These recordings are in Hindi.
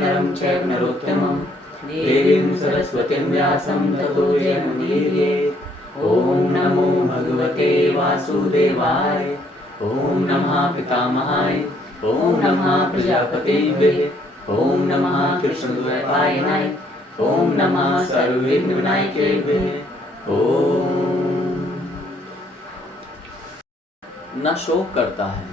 नरं चैव नरोत्तमं देवीं सरस्वतीं व्यासं ततो जयमुदीरयेत्। ॐ नमो भगवते वासुदेवाय। ॐ नमः पितामहाय। ॐ नमः प्रजापतिवे। ॐ नमः कृष्णद्वैपायनाय। ॐ नमः सर्वविघ्नविनायकाय। ॐ। न शोक करता है,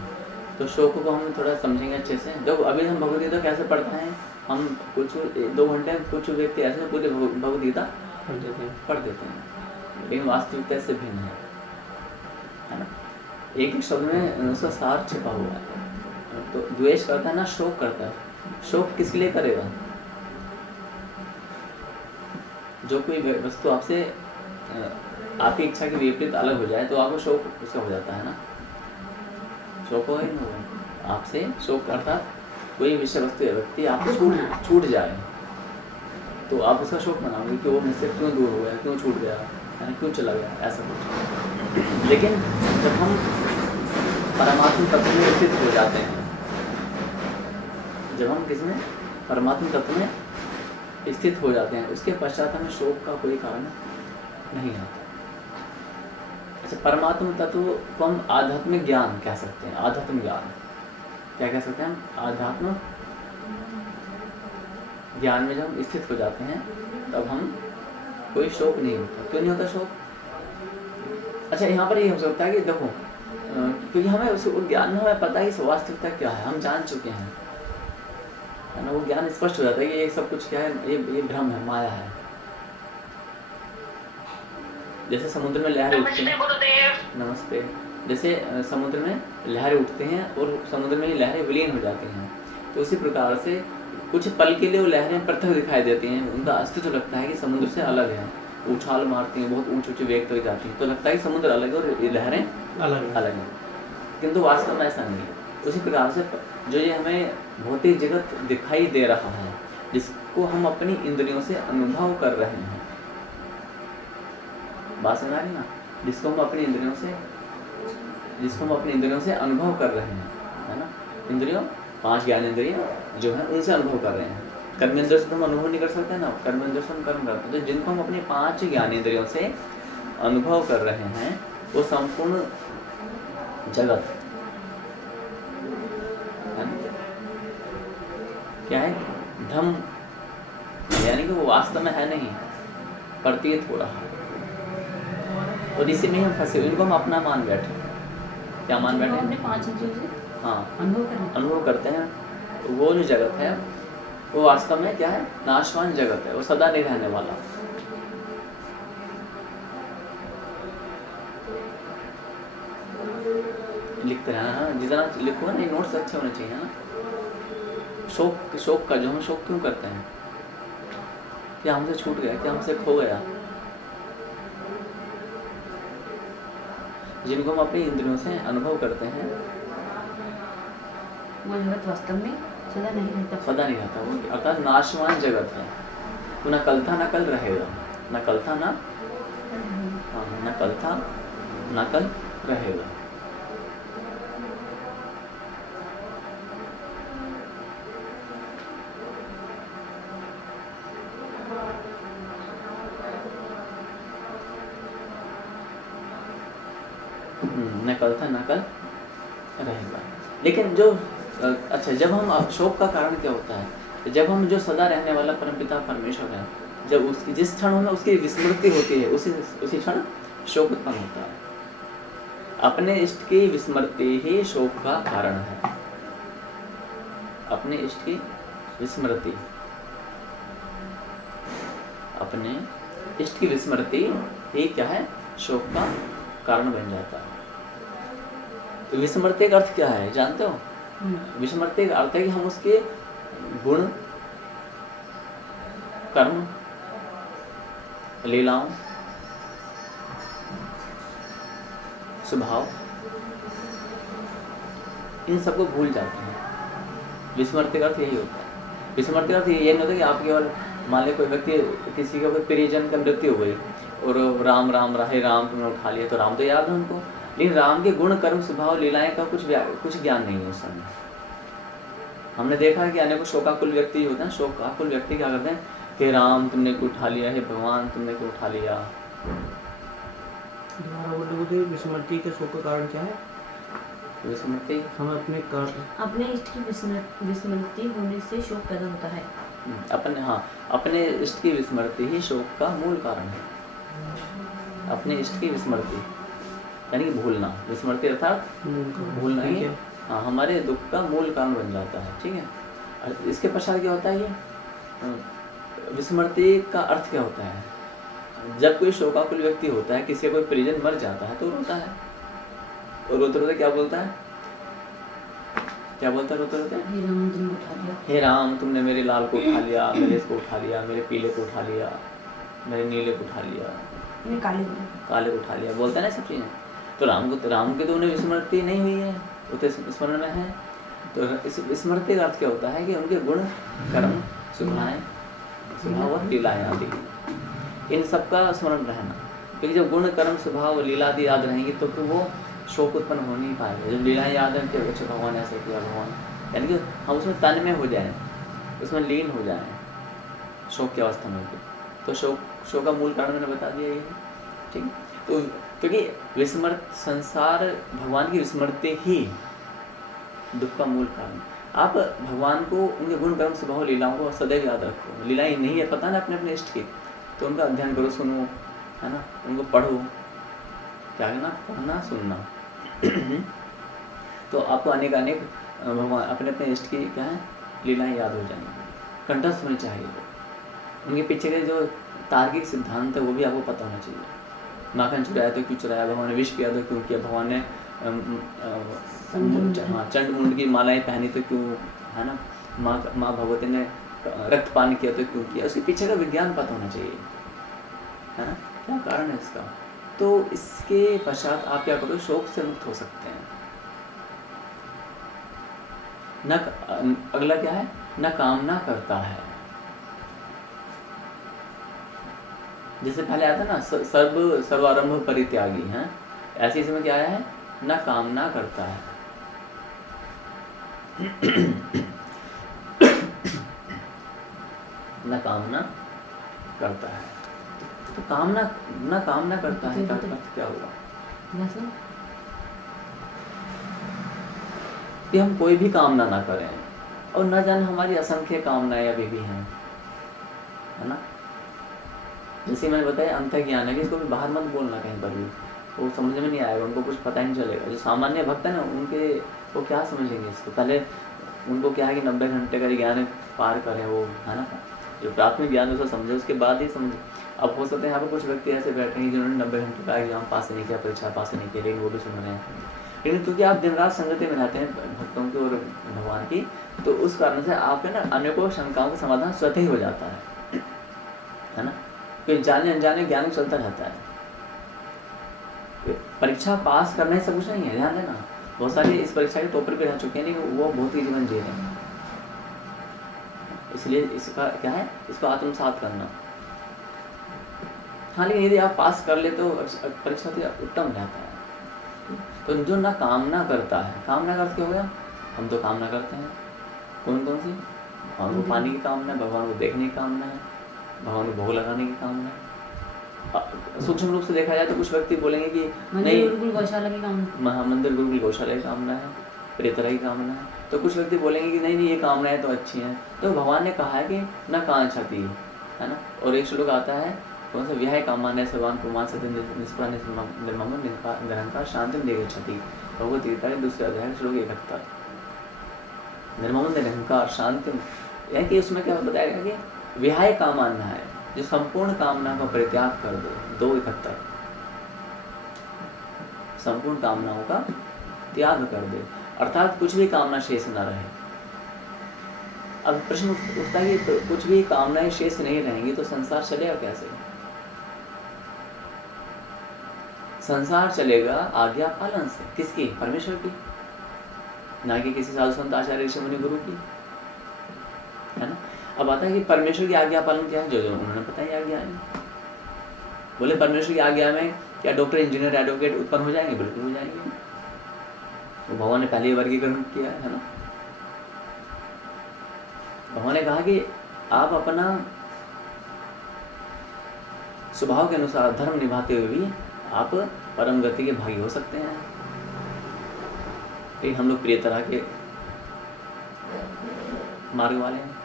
तो शोक को हम थोड़ा समझेंगे अच्छे से। देखो अभी हम भगवद गीता कैसे पढ़ते हैं, हम कुछ 2 घंटे कुछ व्यक्ति ऐसे पूरे भगवद गीता पढ़ देते हैं, लेकिन वास्तविकता से भिन्न है ना। एक एक शब्द में उसका सार छिपा हुआ है। तो द्वेष करता है ना शोक करता है। शोक किसके लिए करेगा? जो कोई वस्तु आपसे आपकी इच्छा के विपरीत अलग हो जाए तो आपको शोक उसका हो जाता है ना। शोक हो ही नहीं, आपसे शोक अर्थात कोई विषय वस्तु या व्यक्ति आपको छूट जाए तो आप उसका शोक मनाओगे कि वो मुझसे क्यों दूर हो गया, क्यों छूट गया, यानी क्यों चला गया, ऐसा कुछ। लेकिन जब हम परमात्मा तत्व में स्थित हो जाते हैं, जब हम किसमें परमात्मा तत्व में स्थित हो जाते हैं, उसके पश्चात हमें शोक का कोई कारण नहीं आता। अच्छा, परमात्मा तत्व को हम आध्यात्मिक ज्ञान कह सकते हैं। आध्यात्मिक ज्ञान क्या कह सकते हैं हम? आध्यात्म ज्ञान में जब हम स्थित हो जाते हैं तब हम कोई शोक नहीं होता। क्यों नहीं होता शोक? अच्छा, यहाँ पर ये हो सकता है कि देखो क्योंकि हमें उस ज्ञान में हमें पता है कि वास्तविकता क्या है, हम जान चुके हैं, है ना। वो ज्ञान स्पष्ट हो जाता है कि ये सब कुछ क्या है, ये भ्रम है, माया है। जैसे समुद्र में लहरें उठती हैं, नमस्ते, जैसे समुद्र में लहरें उठते हैं और समुद्र में ही लहरें विलीन हो जाती हैं, तो उसी प्रकार से कुछ पल के लिए वो लहरें पृथक दिखाई देती हैं, उनका अस्तित्व लगता है कि समुद्र से अलग है, उछाल मारती हैं, बहुत ऊंचे ऊंचे वेग तक जाती हैं, तो लगता है कि समुद्र अलग है और ये लहरें अलग हैं, किंतु वास्तव में ऐसा नहीं है। उसी प्रकार से जो ये हमें भौतिक जगत दिखाई दे रहा है, जिसको हम अपनी इंद्रियों से अनुभव कर रहे हैं, बात समझ आ रही ना, जिसको हम अपनी इंद्रियों से अनुभव कर रहे हैं, है ना। इंद्रियों 5 ज्ञान इंद्रियां जो है उनसे अनुभव कर रहे हैं। कर्मेंद्रियों से तो हम अनुभव नहीं कर सकते ना, कर्मेंद्रियों से हम कर्म करते हैं। तो जिनको हम अपनी 5 ज्ञान इंद्रियों से अनुभव कर रहे हैं वो संपूर्ण जगत है ना, क्या है? भ्रम, यानी कि वो वास्तव में है नहीं, प्रतीत हो रहा है। और इसी में हम फंसे, इनको हम अपना मान बैठे। क्या मान बैठे? अपने 5 इंद्रियों से हाँ अनुभव करते हैं। वो जो जगत है वो वास्तव में क्या है? नाशवान जगत है, वो सदा नहीं रहने वाला। लिखते रहना, जितना लिखो ना, नोट्स अच्छे होने चाहिए ना। शोक का जो हम शोक क्यों करते हैं? क्या हमसे छूट गया, क्या हमसे खो गया? जिनको हम अपनी इंद्रियों से अनुभव करते हैं वो जगत वास्तव में सदा नहीं रहता, वो अर्थात नाशवान जगत है। तो न कल था न कल रहेगा, न कल था न कल था न कल रहेगा। न कल था न कल रहेगा। लेकिन जो अच्छा, जब हम शोक का कारण क्या होता है? जब हम जो सदा रहने वाला परमपिता परमेश्वर है, जब उसकी जिस क्षण में उसकी विस्मृति होती है, उसी क्षण शोक उत्पन्न होता है। अपने इष्ट की विस्मृति ही शोक का कारण है। अपने इष्ट की विस्मृति, अपने इष्ट की विस्मृति ही क्या है? शोक का कारण बन जाता है। तो विस्मृति का अर्थ क्या है जानते हो? विस्मृति का अर्थ है कि हम उसके गुण, कर्म, लीलाओं, स्वभाव इन सबको भूल जाते हैं। विस्मृति का अर्थ यही होता है। विस्मृति का अर्थ ये नहीं होता कि आपकी और मान ली कोई व्यक्ति, किसी का कोई प्रियजन का मृत्यु हो गई और राम राम राहे राम तुमने उठा लिया, तो राम तो याद है उनको, लेकिन राम के गुण कर्म स्वभाव लीलाएं का कुछ ज्ञान नहीं है उस समय। हमने देखा है कि अनेकों शोकाकुल व्यक्ति होते हैं, शोकाकुल व्यक्ति क्या करते हैं, हे राम तुमने क्यों उठा लिया, हे भगवान तुमने क्यों उठा लिया। दोबारा बोलो तो विस्मृति के शोक का कारण क्या है? विस्मृति हम अपने अपने इष्ट की विस्मृति होने से शोक पैदा होता है। अपने इष्ट की विस्मृति ही शोक का मूल कारण है। अपने इष्ट की विस्मृति यानी कि भूलना, विस्मृति अर्थात भूलना ही हमारे दुख का मूल कारण बन जाता है। ठीक है, इसके पश्चात क्या होता है, ये विस्मृति का अर्थ क्या होता है। जब कोई शोकाकुल व्यक्ति होता है, किसी कोई परिजन मर जाता है तो रोता है, और रोते रोते क्या बोलता है, क्या बोलता है रोते रोते, हे राम तुमने उठा लिया, हे राम तुमने मेरे लाल को उठा लिया, मेरे इसको उठा लिया, मेरे पीले को उठा लिया, मेरे नीले को उठा लिया, मेरे काले को उठा लिया, बोलते हैं ना सब चीज़ें। तो राम की तो उन्हें विस्मृति नहीं हुई है, वो तो स्मरण में है। तो इस विस्मृति का अर्थ क्या होता है कि उनके गुण कर्म स्वभाव और लीलाएं आदि, इन सब का स्मरण रहना। क्योंकि जब गुण कर्म स्वभाव और लीला आदि याद रहेंगी तो फिर वो शोक उत्पन्न हो नहीं पाएगा। जब लीलाएं याद हैं कि अच्छा भगवान ऐसा किया, भगवान, यानी कि हम उसमें तन में हो जाएं, उसमें लीन हो जाएं शोक की अवस्था में होकर, तो शोक का मूल कारण मैंने बता दिया ये है। ठीक है, तो क्योंकि संसार भगवान की विस्मृति ही दुख का मूल कारण। आप भगवान को, उनके गुण कर्म स्वभाव लीलाओं को सदैव याद रखो। लीलाएं नहीं है पता ना अपने अपने इष्ट की, तो उनका अध्ययन करो, सुनो, है ना, उनको पढ़ो, क्या करना, पढ़ना सुनना। तो आपको अनेक भगवान अपने अपने इष्ट की क्या है लीलाएं याद हो जाएंगी, कंठस्थ होनी चाहिए। उनके पीछे के जो तार्किक सिद्धांत है वो भी आपको पता होना चाहिए। माखन चुराया तो क्यों चुराया, भगवान ने विष पिया तो क्यों किया, भगवान ने चंड मुंड की मालाएं पहनी तो क्यों, है ना, माँ भगवती ने रक्तपान किया तो क्यों किया, उसके पीछे का विज्ञान पता होना चाहिए, है ना, क्या कारण है इसका। तो इसके पश्चात आप क्या करो, शोक से मुक्त हो सकते हैं। अगला क्या है, न कामना करता है। जैसे पहले आता ना सर्वारंभ परित्यागी है, ऐसे इसमें क्या आया है, न कामना करता है। न कामना करता है, तो न कामना करता है का अर्थ क्या होगा, मतलब कि हम कोई भी कामना ना करें, और न जाने हमारी असंख्य कामनाएं अभी भी हैं, है ना। जैसे मैंने बताया अंतर्ज्ञान है कि इसको भी बाहर मत बोलना कहीं पर भी, वो समझ में नहीं आएगा, उनको कुछ पता ही नहीं चलेगा। जो सामान्य भक्त है ना, उनके वो क्या समझेंगे इसको, पहले उनको क्या है कि 90 घंटे का ज्ञान पार करें वो, है ना, जो प्राथमिक ज्ञान उसको समझे, उसके बाद ही समझे। अब हो सकता है यहाँ पर कुछ व्यक्ति ऐसे बैठे हैं जिन्होंने 90 घंटे का एग्जाम पास नहीं किया, परीक्षा पास नहीं की, लेकिन वो भी सुन रहे हैं। लेकिन क्योंकि आप दिन रात संगति में रहते हैं भक्तों की और भगवान की, तो उस कारण से आप है ना अनेकों शंकाओं का समाधान स्वतः ही हो जाता है ना। तो जाने अनजाने ज्ञान चलता रहता है। परीक्षा पास करने से कुछ नहीं है, ध्यान देना। बहुत सारे इस परीक्षा के टॉपर पे रह चुके हैं, लेकिन वो बहुत ही जीवन जी रहे हैं। इसलिए इसका क्या है, इसको आत्मसात करना। हाँ, लेकिन यदि आप पास कर ले तो परीक्षा तो उत्तम रहता है। तो जो ना कामना करता है, कामना का अर्थ क्या हो गया, हम तो कामना करते हैं, कौन कौन सी, भगवान को पाने की कामना है, भगवान को देखने की कामना है, भगवान को भोग लगाने की कामना है। सूक्ष्म रूप से देखा जाए तो कुछ व्यक्ति बोलेंगे कि नहीं, गुरुकुल गौशाला की कामना, मंदिर गुरुकुल गौशाला की कामना है, प्रेतरा की कामना है। तो कुछ व्यक्ति बोलेंगे कि नहीं ये कामनाएं तो अच्छी हैं। तो भगवान ने कहा है कि न कांक्षति, है ना। और एक श्लोक आता है, कौन सा, विहाय कामान सर्वान पुमान सत्य निष्पा निर्मम निरंकार शांति निगच्छति, भगवत गीता के दूसरे अध्याय श्लोक 71। निर्मम निरंकार शांति, यानी कि उसमें क्या बताया गया कि विहाय कामान है, जो संपूर्ण कामना का परित्याग कर दो। 2:71 संपूर्ण कामनाओं का त्याग कर दे, अर्थात कुछ भी कामना शेष न रहे। अब प्रश्न उठता है कि कुछ भी कामनाएं शेष नहीं रहेंगी तो संसार चलेगा कैसे। संसार चलेगा आज्ञा पालन से, किसकी, परमेश्वर की। ना कि किसी साधु संत आचार्य ऋषि मुनि गुरु की, है ना। अब आता है कि परमेश्वर की आज्ञा पालन क्या है, जो जो उन्होंने बताई आज्ञा है। बोले परमेश्वर की आज्ञा में क्या डॉक्टर, इंजीनियर, एडवोकेट उत्पन्न हो जाएंगे? बिल्कुल हो जाएंगे। तो भगवान ने पहले वर्गीकरण किया है ना। भगवान ने कहा कि आप अपना स्वभाव के अनुसार धर्म निभाते हुए भी आप परम गति के भागी हो सकते हैं। लेकिन हम लोग प्रिय तरह के मार्ग वाले हैं।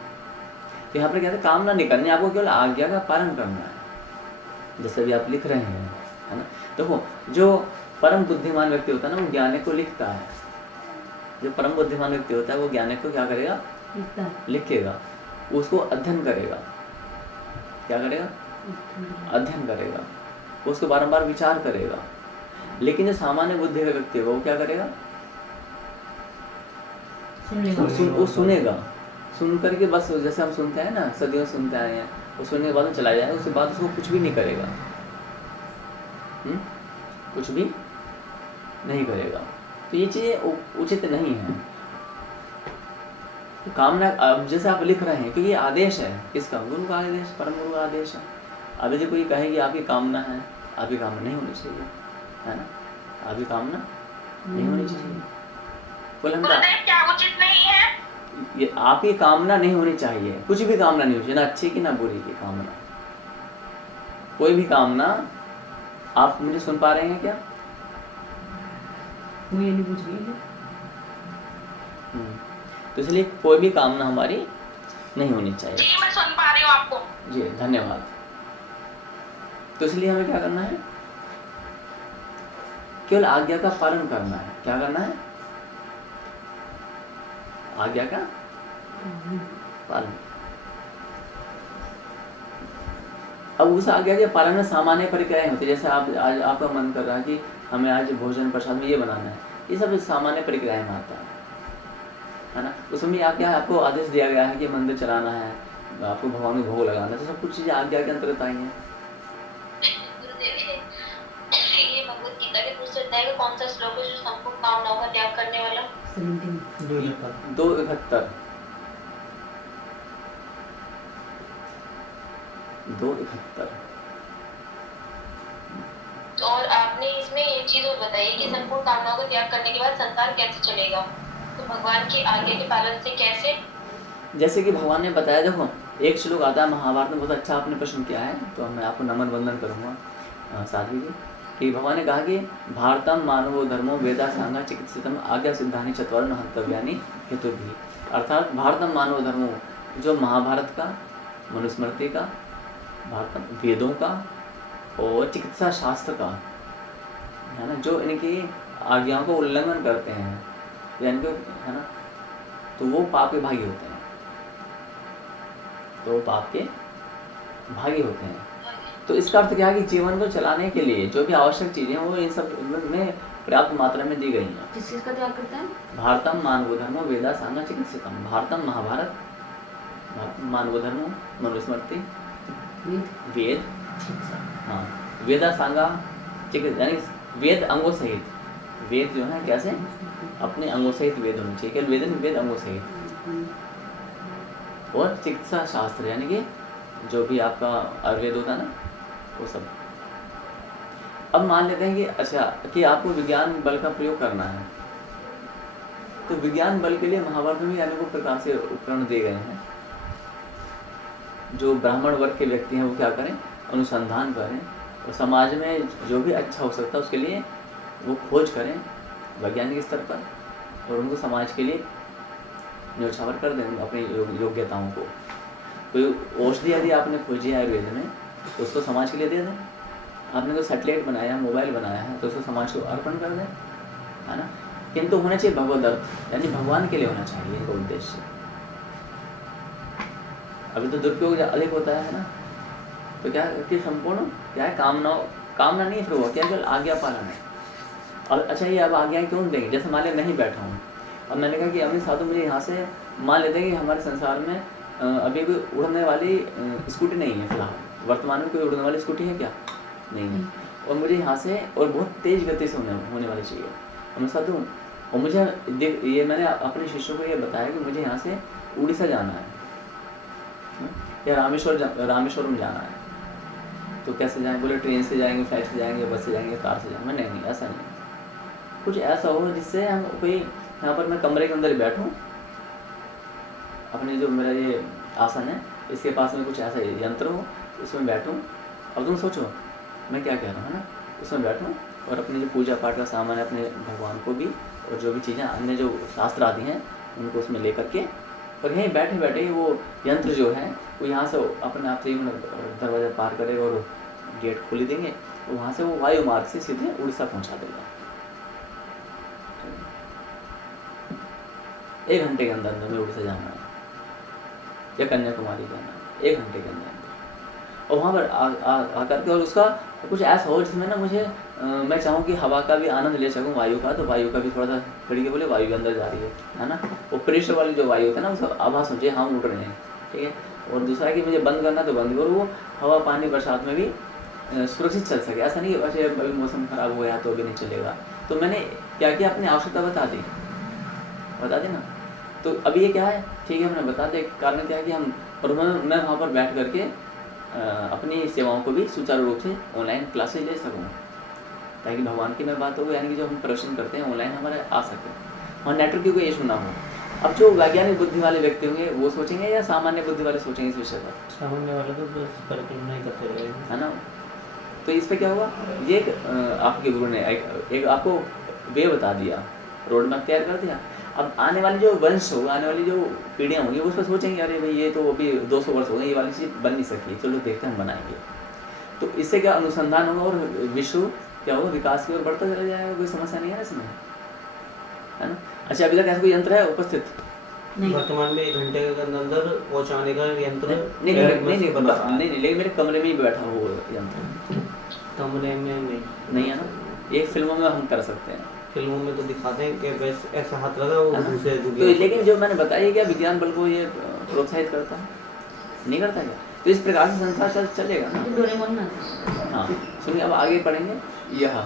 तो यहाँ पर कहते हैं कामना नहीं करनी, आपको केवल आज्ञा का पालन करना है, जैसे भी आप लिख रहे हैं, है ना। देखो जो परम बुद्धिमान व्यक्ति होता है ना, वो ज्ञान को लिखता है। जो परम बुद्धिमान व्यक्ति होता है वो ज्ञान को क्या करेगा? लिखेगा, उसको अध्ययन करेगा। क्या करेगा? अध्ययन करेगा, उसको बारंबार विचार करेगा। लेकिन जो सामान्य बुद्धि का व्यक्ति होगा वो क्या करेगा? वो सुनेगा, सुन करके बस जैसे हम सुनते हैं ना, सदियों सुनते आए हैं, वो सुनने के बाद में चला जाएगा, उसके बाद उसको कुछ भी नहीं करेगा, कुछ भी नहीं करेगा। तो ये चीज़ें उचित नहीं है। तो कामना, अब जैसे आप लिख रहे हैं, क्योंकि ये आदेश है, किसका? गुरु का आदेश, परम गुरु का आदेश है। अब यदि कोई कहे कि आपकी कामना है, आपकी कामना नहीं होनी चाहिए, है ना, आपकी कामना नहीं होनी चाहिए। बोले हम क्या उचित नहीं है, ये आपकी कामना नहीं होनी चाहिए, कुछ भी कामना नहीं होनी चाहिए, ना अच्छी की ना बुरी की कामना, कोई भी कामना। आप मुझे सुन पा रहे हैं क्या? मुझे नहीं पूछ रही है। तो इसलिए कोई भी कामना हमारी नहीं होनी चाहिए। जी मैं सुन पा रही हूँ आपको। जी धन्यवाद। तो इसलिए हमें क्या करना है? केवल आज्ञा का पालन करना है। क्या करना है? आज्ञा का पालन। अब उस आज्ञा के पालन में सामान्य प्रक्रियाएं होती है। जैसे आप आज आपका मन कर रहा है कि हमें आज भोजन प्रसाद में ये बनाना है, ये सब सामान्य प्रक्रियाएं में आता है ना। उसमें क्या आपको आदेश दिया गया है कि मंदिर चलाना है, आपको भगवान को भोग लगाना है, तो सब कुछ चीजें आज्ञा के अंतर्गत आई हैं। ये भगवत गीता के दूसरे अध्याय का कौन सा श्लोक है जो संपूर्ण कामनाओं का त्याग करने वाला? 2:71 और आपने इसमें एक चीज और बताई कि संपूर्ण कामनाओं का त्याग करने के बाद संसार कैसे चलेगा, तो भगवान की आज्ञा के पालन से कैसे? जैसे कि भगवान ने बताया, देखो एक श्लोक आता है महाभारत में, बहुत अच्छा आपने प्रश्न किया है, तो मैं आपको नमन वंदन करूँगा साध्वी जी, कि भगवान ने कहा कि भारतम मानवो धर्मो वेदा सांगा चिकित्सितम आज्ञा सिद्धानि चत्वारो न हन्तव्यानि हेतुर्भि। अर्थात भारतम मानव धर्मो, जो महाभारत का, मनुस्मृति का, भारतम वेदों का और चिकित्सा शास्त्र का, है ना, जो इनकी आज्ञाओं को उल्लंघन करते हैं यानी कि, है ना, तो वो पाप के भागी होते हैं, तो पाप के भागी होते हैं। तो इसका अर्थ क्या है कि जीवन को चलाने के लिए जो भी आवश्यक चीजें हैं वो इन सब में पर्याप्त मात्रा में दी गई हैं। किस चीज का त्याग करता है? भारतम मानव धर्मो वेदा सांगा चिकित्सितम। भारतम महाभारत, मानव धर्मो मनुस्मृति, वेद, हाँ, वेदा सांगा चिकित्सा, यानी वेद अंगों सहित, वेद जो है कैसे अपने अंगों सहित वेद होने चाहिए, केवल वेद नहीं, वेद अंगों सहित, और चिकित्सा शास्त्र यानी कि जो भी आपका आयुर्वेद होता है ना, वो सब। अब मान लेते हैं कि अच्छा कि आपको विज्ञान बल का प्रयोग करना है, तो विज्ञान बल के लिए महाभारत में भी अनेकों प्रकार से उपकरण दिए गए हैं। जो ब्राह्मण वर्ग के व्यक्ति हैं वो क्या करें, अनुसंधान करें और समाज में जो भी अच्छा हो सकता है उसके लिए वो खोज करें वैज्ञानिक स्तर पर, और उनको समाज के लिए न्यौछावर कर दें अपनी योग्यताओं को। कोई औषधि यदि आपने खोजी है आयुर्वेद में, तो उसको समाज के लिए दे दें। आपने कोई सैटेलाइट बनाया, मोबाइल बनाया है, तो उसको समाज को अर्पण कर दें, है ना। किंतु होना चाहिए भगवद अर्थ, यानी भगवान के लिए होना चाहिए इनका उद्देश्य। अभी तो दुरुपयोग अधिक होता है ना, तो क्या कि संपूर्ण क्या है, कामना नहीं, फिर हुआ क्या, केवल आज्ञा पालन है। और अच्छा ये अब आज्ञा क्यों देंगे? जैसे मान लिया नहीं बैठा हूँ, अब मैंने कहा कि अमित साधु मुझे यहाँ से, मान लेते हैं कि हमारे संसार में अभी कोई उड़ने वाली स्कूटी नहीं है फिलहाल, वर्तमान में कोई उड़ने वाली स्कूटी है क्या? नहीं है। और मुझे यहाँ से, और बहुत तेज गति से होने वाली चाहिए। अमित साधु और मुझे ये मैंने अपने शिष्यों को ये बताया कि मुझे यहाँ से उड़ीसा जाना है या रामेश्वरम जाना है, तो कैसे जाएंगे? बोले ट्रेन से जाएंगे, फ्लाइट से जाएंगे, बस से जाएंगे, कार से जाएंगे। मैं नहीं, ऐसा नहीं, कुछ ऐसा हो जिससे हम कोई यहाँ पर मैं कमरे के अंदर ही बैठूँ, अपने जो मेरा ये आसन है इसके पास में कुछ ऐसा यंत्र हो, उसमें बैठूँ। अब तुम सोचो मैं क्या कह रहा हूँ, है ना? उसमें बैठूँ और अपने जो पूजा पाठ का सामान है, अपने भगवान को भी और जो भी चीज़ें अन्य जो शास्त्र आदि हैं उनको उसमें ले करके, और यहीं बैठे बैठे ही वो यंत्र जो है वो यहाँ से अपने आप से ही दरवाज़ा पार करेगा और गेट खोल देंगे, तो वहाँ से वो वायु मार्ग से सीधे उड़ीसा पहुँचा देगा। 1 घंटे के अंदर अंदर में उड़ीसा जाना है या कन्याकुमारी जाना है, 1 घंटे के अंदर। और वहाँ पर आकर के और उसका कुछ ऐसा हो जिसमें ना मुझे मैं चाहूँ कि हवा का भी आनंद ले सकूँ, वायु का, तो वायु का भी थोड़ा सा खड़ी के बोले वायु भी अंदर जा रही है ना, वो प्रेशर वाली जो वायु होता है ना उसका आभास हो जाए हम उड़ रहे हैं, ठीक है। और दूसरा है कि मुझे बंद करना तो बंद करो, वो हवा पानी बरसात में भी सुरक्षित चल सके। ऐसा नहीं कि अभी मौसम खराब हो गया तो अभी नहीं चलेगा। तो मैंने क्या किया, अपनी आवश्यकता बता दी ना। तो अभी ये क्या है, ठीक है मैंने बता दिया, कारण क्या है कि हम और मैं वहाँ पर बैठ करके अपनी सेवाओं को भी सुचारू रूप से ऑनलाइन क्लासेज ले सकूँ, ताकि भगवान की मैं बात हो, यानी कि जो हम प्रदर्शन करते हैं ऑनलाइन हमारे आ सके और नेटवर्क की कोई इशू ना हो। अब जो वैज्ञानिक बुद्धि वाले व्यक्ति होंगे वो सोचेंगे या सामान्य बुद्धि वाले सोचेंगे इस विषय पर? सामान्य वाले तो बस परिक्रमा ही करते रहेंगे, है ना। तो इस पर क्या हुआ, ये आपके गुरु ने एक आपको वे बता दिया, रोड मैप तैयार कर दिया। अब आने वाली जो वंश होगा, आने वाली जो पीढ़ियाँ होंगी उस पर सोचेंगे अरे भाई ये तो अभी 200 वर्ष हो गए, ये वाली चीज़ बन नहीं सकती, चलो देखते हैं हम बनाएंगे। तो इससे क्या अनुसंधान होगा और विश्व क्या होगा, विकास की ओर बढ़ता चला जाएगा। कोई समस्या नहीं है ना इसमें, है ना। अच्छा, अभी तक ऐसा कोई यंत्र है उपस्थित? वर्तमान में 1 घंटे के अंदर पहुँचाने का यंत्र नहीं, लेकिन मेरे कमरे में ही बैठा हो यंत्र। कमरे में नहीं है ना, एक फिल्मों में हम कर सकते हैं, फिल्मों में तो दिखाते हैं कि वैसे ऐसा हाथ लगा वो दूसरे तो लेकिन जो मैंने बताया क्या विज्ञान बल को ये प्रोत्साहित करता है, नहीं करता क्या? तो इस प्रकार से संसार चलेगा ना। डोरेमोन में हाँ सुनिए, अब आगे पढ़ेंगे यह।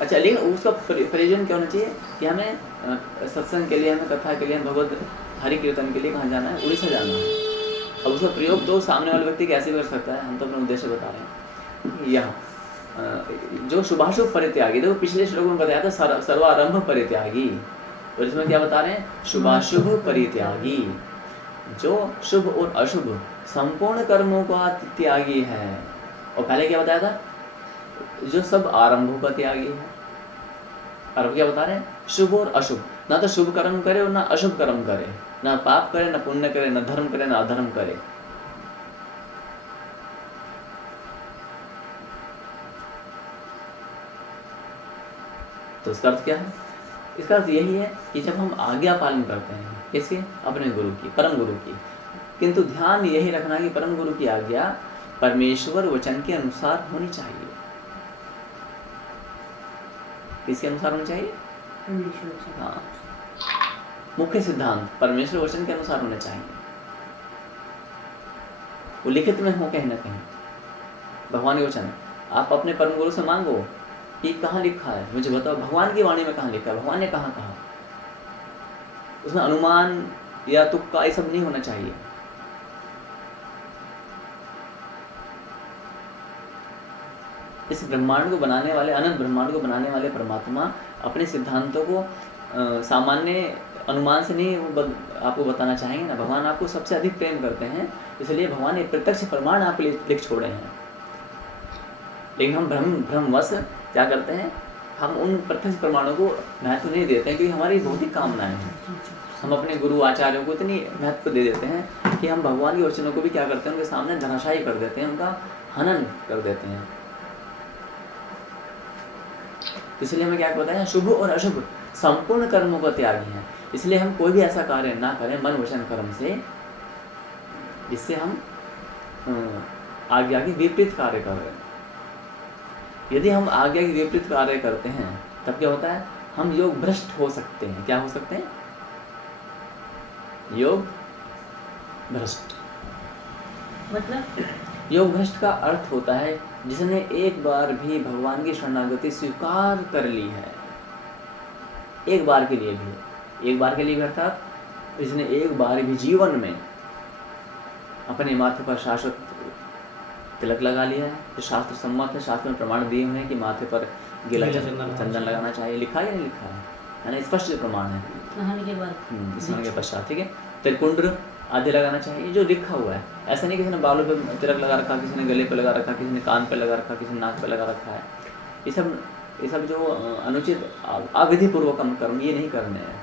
अच्छा, लेकिन उसका प्रयोजन क्या होना चाहिए कि हमें सत्संग के लिए, हमें कथा के लिए, भगवत हरि कीर्तन के लिए कहाँ जाना है, उड़ीसा जाना है। अब उसका प्रयोग तो सामने वाले व्यक्ति कैसे कर सकता है, हम तो अपना उद्देश्य बता रहे हैं। यह जो शुभाशुभ परित्यागी, देखो पिछले श्लोक में बताया था सर्वारंभ परित्यागी, और इसमें क्या बता रहे हैं, शुभाशुभ परित्यागी, जो शुभ और अशुभ संपूर्ण कर्मों का त्यागी है। और पहले क्या बताया था, जो सब आरंभों का त्यागी है। और अब क्या बता रहे हैं, शुभ और अशुभ, ना तो शुभ कर्म करे और ना अशुभ कर्म करे, ना पाप करे ना पुण्य करे, ना धर्म करे ना अधर्म करे। तो इसका अर्थ क्या है, इसका अर्थ यही है कि जब हम आज्ञा पालन करते हैं, किसके, अपने गुरु की, परम गुरु की, किंतु ध्यान यही रखना कि परम गुरु की आज्ञा परमेश्वर वचन के अनुसार होनी चाहिए। किसके अनुसार होनी चाहिए? हाँ, मुख्य सिद्धांत परमेश्वर वचन के अनुसार होने चाहिए। वो लिखित में हो कहीं ना कहीं, भगवान के वचन। आप अपने परम गुरु से मांगो कि कहाँ लिखा है, मुझे बताओ भगवान की वाणी में कहाँ लिखा है, भगवान ने कहाँ कहा। उसमें अनुमान या तुक्का ये सब नहीं होना चाहिए। इस ब्रह्मांड को बनाने वाले, अनंत ब्रह्मांड को बनाने वाले परमात्मा अपने सिद्धांतों को सामान्य अनुमान से नहीं आपको बताना चाहेंगे ना। भगवान आपको सबसे अधिक प्रेम करते हैं, इसलिए भगवान एक प्रत्यक्ष प्रमाण आप लिख छोड़े हैं। लेकिन हम भ्रमवश क्या करते हैं, हम उन प्रत्यक्ष प्रमाणों को महत्व नहीं देते हैं, क्योंकि हमारी भौतिक कामनाएं हैं। हम अपने गुरु आचार्यों को इतनी महत्व दे देते हैं कि हम भगवान के वचनों को भी क्या करते हैं, उनके सामने धराशायी कर देते हैं, उनका हनन कर देते हैं। इसलिए हमें क्या बताया, शुभ और अशुभ संपूर्ण कर्मों का त्यागी है। इसलिए हम कोई भी ऐसा कार्य ना करें मन वचन कर्म से जिससे हम आज्ञा के विपरीत कार्य कर रहे हैं। यदि हम आज्ञा के विपरीत कार्य करते हैं तब क्या होता है, हम योग भ्रष्ट हो सकते हैं। क्या हो सकते हैं? योग भ्रष्ट। मतलब योग भ्रष्ट का अर्थ होता है जिसने एक बार भी भगवान की शरणागति स्वीकार कर ली है, एक बार के लिए भी, एक बार के लिए भी अर्थात जिसने एक बार भी जीवन में अपने माथे पर शाश्वत तिलक लगा लिया है, जो शास्त्र सम्मत है, शास्त्र में प्रमाण दिए हुए हैं कि माथे पर गीला चंदन लगाना चाहिए, लिखा है या नहीं लिखा है ना, स्पष्ट प्रमाण है नहाने के बाद, स्नान के पश्चात, ठीक है। त्रिकुंड आदि लगाना चाहिए, जो लिखा हुआ है। ऐसा नहीं किसी ने बालों पे तिलक लगा रखा, किसी ने गले पे लगा रखा, किसी ने कान पे लगा रखा, किसी ने नाक पे लगा रखा है। ये सब जो अनुचित अविधि पूर्वक कर्म ये नहीं करने हैं।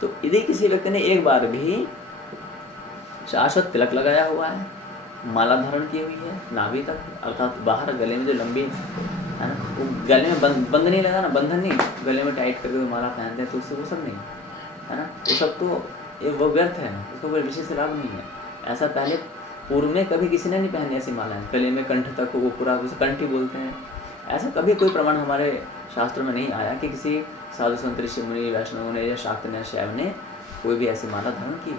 तो यदि किसी व्यक्ति ने एक बार भी शाश्वत तिलक लगाया हुआ है, माला धारण की हुई है नाभि तक, अर्थात बाहर गले में जो लंबी है ना, वो गले में बंध नहीं लगा ना, बंधन नहीं, गले में टाइट करके वो माला पहनते हैं, तो उससे वो सब नहीं है ना, वो सब तो वो व्यर्थ है, उसको कोई विशेष लाभ नहीं है। ऐसा पहले पूर्व में कभी किसी ने नहीं पहनी ऐसी मालाएं, गले में कंठ तक वो पूरा, उसे कंठी बोलते हैं। ऐसा कभी कोई प्रमाण हमारे शास्त्रों में नहीं आया कि किसी साधु संत ऋषि मुनि वैष्णव ने या शाक्त ने शैव ने कोई भी ऐसी माला धारण की हो।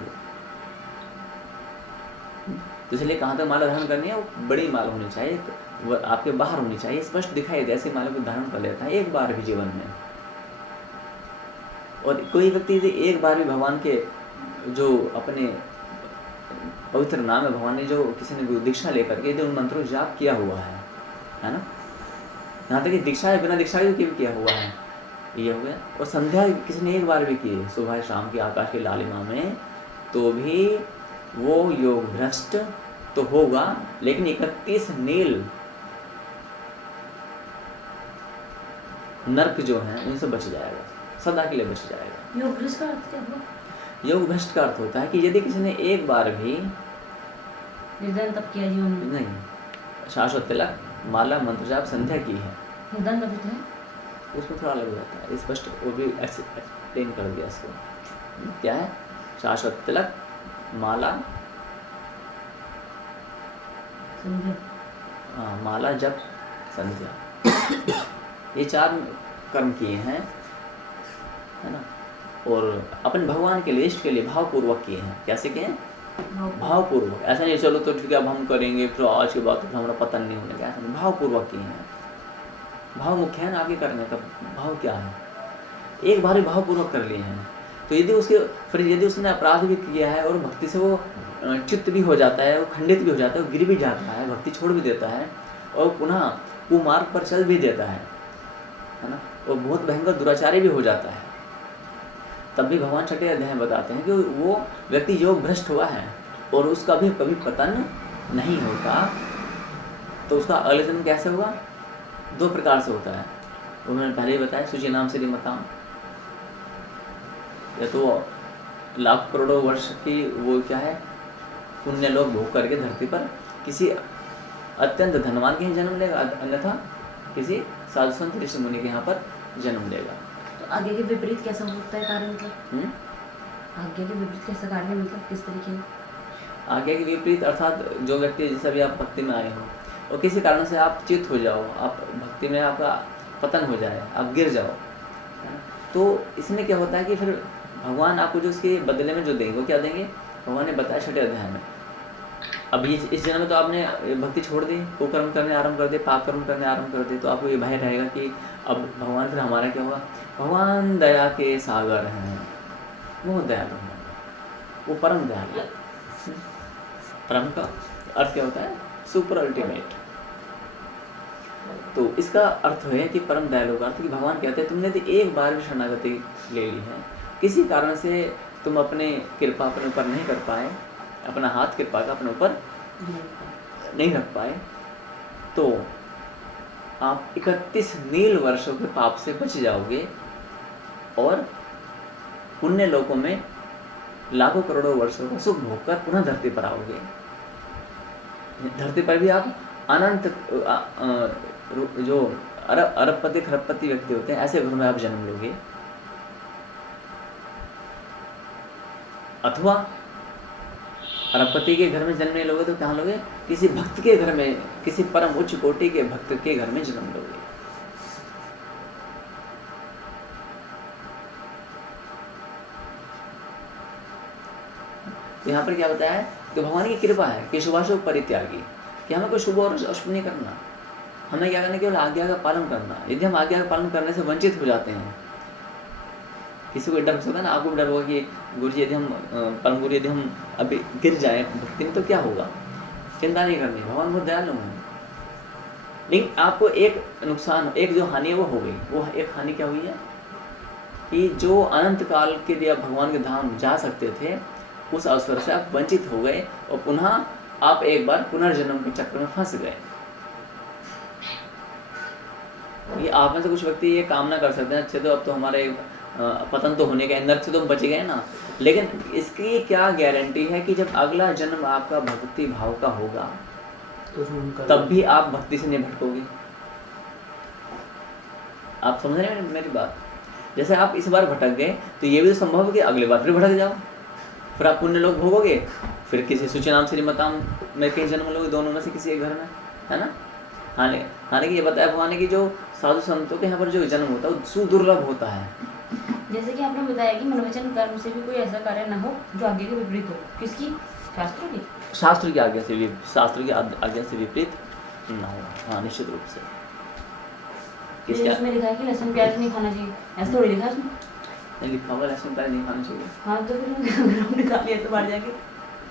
तो इसलिए कहाँ तक माला धारण करनी है, वो बड़ी माला होनी चाहिए, वो आपके बाहर होनी चाहिए, स्पष्ट दिखाई दे, ऐसी माला को धारण कर लेता है एक बार भी जीवन में। और कोई व्यक्ति यदि एक बार भी भगवान के जो अपने पवित्र नाम है, भगवान ने जो किसी ने दीक्षा लेकर के यदि उन मंत्रों को जाप किया हुआ है ना, यहाँ तक कि दीक्षा है, बिना दीक्षा के भी किया हुआ है, ये हो गया। और संध्या किसी ने एक बार भी की है सुबह शाम की आकाश की लालिमा में, तो भी वो योग भ्रष्ट तो होगा, लेकिन 31 नील नरक जो हैं उनसे बच जाएगा, सदा के लिए बच जाएगा। योग भ्रष्ट का अर्थ क्या हुआ? योग भ्रष्ट का अर्थ होता है कि यदि किसी ने एक बार भी निर्धन तप किया जीवन में, नहीं शाश्वत तिलक माला मंत्र जाप संध्या की है, निर्धन तप है उसमें थोड़ा अलग हो जाता है, स्पष्ट वो भी एक्सप्लेन कर दिया इसको। क्या है? शाश्वत तिलक माला, हाँ माला जप संध्या, ये 4 कर्म किए हैं, है ना। और अपन भगवान के लिए, इष्ट के लिए भावपूर्वक किए हैं। कैसे किए हैं? भावपूर्वक। ऐसा नहीं चलो तो ठीक है अब हम करेंगे फिर आज के बाद तो हमारा पतन नहीं होने का, ऐसा नहीं, भावपूर्वक किए हैं। भाव मुख्य है ना आगे करने का, भाव क्या है, एक बार ही भावपूर्वक कर लिए हैं। तो यदि उसके फिर यदि उसने अपराध भी किया है और भक्ति से वो चित्त भी हो जाता है, वो खंडित भी हो जाता है, वो गिर भी जाता है, भक्ति छोड़ भी देता है और पुनः कुमार्ग पर चल भी देता है ना, और बहुत भयंकर दुराचारी भी हो जाता है, तब भी भगवान छठे अध्याय में बताते हैं कि वो व्यक्ति योग भ्रष्ट हुआ है और उसका भी कभी पतन नहीं होता। तो उसका अगले जन्म कैसे होगा? 2 प्रकार से होता है, वो मैंने पहले ही बताया, सूची नाम से रिमताम, या तो लाख करोड़ों वर्ष की वो क्या है पुण्य लोग भोग करके धरती पर किसी अत्यंत धनवान के ही जन्म लेगा, अन्यथा किसी साधु संत ऋषि मुनि के यहाँ पर जन्म लेगा। तो आगे के विपरीत कैसा होता है कार्य, मतलब आगे के विपरीत कैसा कार्य, मतलब किस तरीके? आगे के विपरीत अर्थात जो व्यक्ति जैसे भी आप भक्ति में आए हो और किसी कारण से आप चित हो जाओ, आप भक्ति में आपका पतन हो जाए, आप गिर जाओ, तो इसमें क्या होता है कि फिर भगवान आपको जो उसके बदले में जो देंगे वो क्या देंगे? भगवान ने बताया छठे अध्याय में। अब ये इस जन्म में तो आपने भक्ति छोड़ दी, कुकर्म करने आरंभ कर दे, पाप कर्म करने आरंभ कर दे, तो आपको ये भय रहेगा कि अब भगवान फिर हमारा क्या होगा? भगवान दया के सागर हैं, वो दयालु हैं, वो परम दयालु है। परम का अर्थ क्या होता है? Super ultimate. तो इसका अर्थ है कि परम दयालु का अर्थ कि भगवान कहते हैं तुमने यदि एक बार भी शरणागति ले ली है, किसी कारण से तुम अपने कृपा अपने ऊपर नहीं कर पाए, अपना हाथ कृपा का अपने ऊपर नहीं रख पाए, तो आप 31 नील वर्षों के पाप से बच जाओगे और पुण्य लोकों में लाखों करोड़ों वर्षों का सुख भोग कर पुनः धरती पर आओगे। धरती पर भी आप अनंत जो अरबपति खरबपति व्यक्ति होते हैं ऐसे घर में आप जन्म लोगे, अथवा अरबपति के घर में जन्म नहीं लोगे तो कहाँ लोगे? किसी भक्त के घर में, किसी परम उच्च कोटि के भक्त के घर में जन्म लोगे। तो यहाँ पर क्या बताया है? तो भगवान की कृपा है कि शुभाशुभ परित्यागी, कि हमें कोई शुभ और अशुभ नहीं करना, हमें क्या करना? केवल आज्ञा का पालन करना। यदि हम आज्ञा का पालन करने से वंचित हो जाते हैं, किसी को डर हो सकता है ना, आपको भी डर होगा कि गुरुजी यदि हम परम गुरु यदि हम अभी गिर जाए भक्ति में तो क्या होगा। चिंता नहीं करनी, भगवान बहुत दयालु हैं। लेकिन आपको एक नुकसान, एक जो हानि है वो हो गई। वो एक हानि क्या हुई है कि जो अनंत काल के लिए आप भगवान के धाम जा सकते थे उस अवसर से आप वंचित हो गए और पुनः आप एक बार पुनर्जन्म के चक्र में फंस गए। ये आप में से कुछ व्यक्ति ये कामना कर सकते हैं, अच्छे तो अब तो हमारे पतन तो होने का, नरक से तो हम बच गए ना, लेकिन इसकी क्या गारंटी है कि जब अगला जन्म आपका भक्ति भाव का होगा तब भी आप भक्ति से नहीं भटकोगे। आप समझ रहे हैं मेरी बात? जैसे आप इस बार भटक गए तो ये भी तो संभव है कि अगली बार फिर भटक जाओ, फिर आप पुण्य लोग भोगोगे, फिर किसी सूचनाम श्रीमताम में कहीं जन्म लोगे, दोनों में से किसी एक घर में, है ना। हालांकि ये बताया भगवान ने कि जो साधु संतों के यहाँ पर जो जन्म होता है वो सुदुर्लभ होता है। जैसे कि आपने बताया कि मनोवचन कर्म से भी कोई ऐसा कार्य न हो जो आगे के विपरीत हो। किसकी? शास्त्रों की? शास्त्र की आज्ञा से भी, शास्त्र की आज्ञा से विपरीत ना हो। हाँ, निश्चित रूप से। इसमें लिखा है कि लहसुन प्याज नहीं खाना चाहिए, ऐसा थोड़ी लिखा है उसमें? नहीं लिखा होगा लहसुन प्याज नहीं खाना चाहिए। हाँ तो फिर हमने खा लिया तो बाहर जाके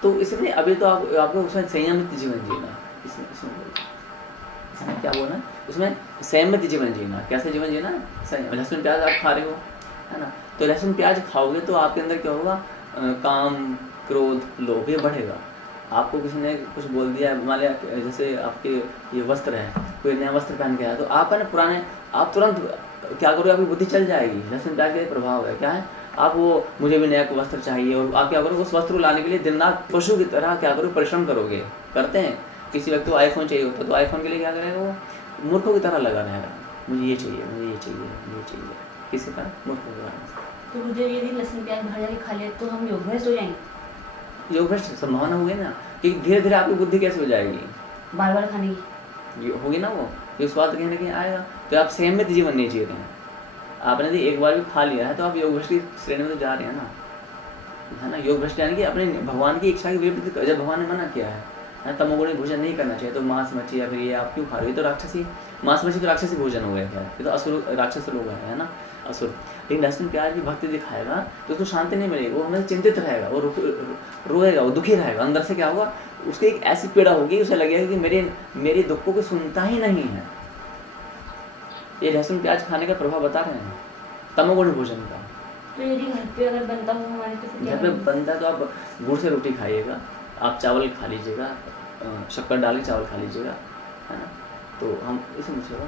तो इसमें अभी तो आपको उसमें संयमित जीवन जीना, इसमें क्या बोलना, उसमें संयमित जीवन जीना। कैसे जीवन जीना? लहसुन प्याज आप खा रहे हो, है ना, तो लहसुन प्याज खाओगे तो आपके अंदर क्या होगा, काम क्रोध लोभ ये बढ़ेगा। आपको किसी ने कुछ बोल दिया, मान लिया जैसे आपके ये वस्त्र है, कोई नया वस्त्र पहन के आया तो आप है ना पुराने, आप तुरंत क्या करोगे, आपकी बुद्धि चल जाएगी। लहसुन प्याज का प्रभाव है क्या है, आप वो मुझे भी नया वस्त्र चाहिए, और आप क्या करोगे उस वस्त्र को लाने के लिए दिन रात पशु की तरह क्या करोगे, परिश्रम करोगे। करते हैं किसी व्यक्ति को आईफोन चाहिए होता है तो आईफोन के लिए क्या करेगा, वो मूर्खों की तरह लगा रहेगा, मुझे ये चाहिए, मुझे ये चाहिए, मुझे ये चाहिए, किसी का मूर्खों की तरह। तो मुझे यदि लहसुन प्याज बाहर जाके खा ले तो हम योग भ्रष्ट हो जाएंगे? योग भ्रष्ट संभावना हुई ना, कि धीरे धीरे आपकी बुद्धि कैसे हो जाएगी, बार बार खाने की ये होगी ना, वो स्वाद कहीं ना कहीं आएगा। तो आप संयमित जीवन नहीं जी रहे हैं। आपने यदि एक बार भी खा लिया है तो आप योग भ्रष्ट की श्रेणी में तो जा रहे हैं ना, है ना। योग भ्रष्ट यानी कि अपने भगवान की इच्छा के विरुद्ध, जब भगवान ने मना किया है तमोगुणी भोजन नहीं करना चाहिए, तो मांस मच्छी या फिर ये आप क्यों खा रहे हो, ये तो राक्षसी, मांस मच्छी तो राक्षसी भोजन हो गया है, ये तो असुर राक्षस लोग हैं, है ना, असुर। लेकिन लहसुन प्याज की भक्ति दिखाएगा तो उसको शांति नहीं मिलेगी, वो हमें चिंतित रहेगा, वो रोएगा, वो दुखी रहेगा। अंदर से क्या होगा, उसकी एक ऐसी पीड़ा होगी, उसे लगेगा कि मेरे दुखों को सुनता ही नहीं है। ये लहसुन प्याज खाने का प्रभाव बता रहे हैं तमोगुणी भोजन का। तो यदि घर पे अगर बनता हो हमारे तो फिर घर पे बनता है तो आप गुड़ से रोटी खाइएगा, आप चावल खा लीजिएगा, शक्कर डाल के चावल खा लीजिएगा, है ना। तो हम इसे मुझे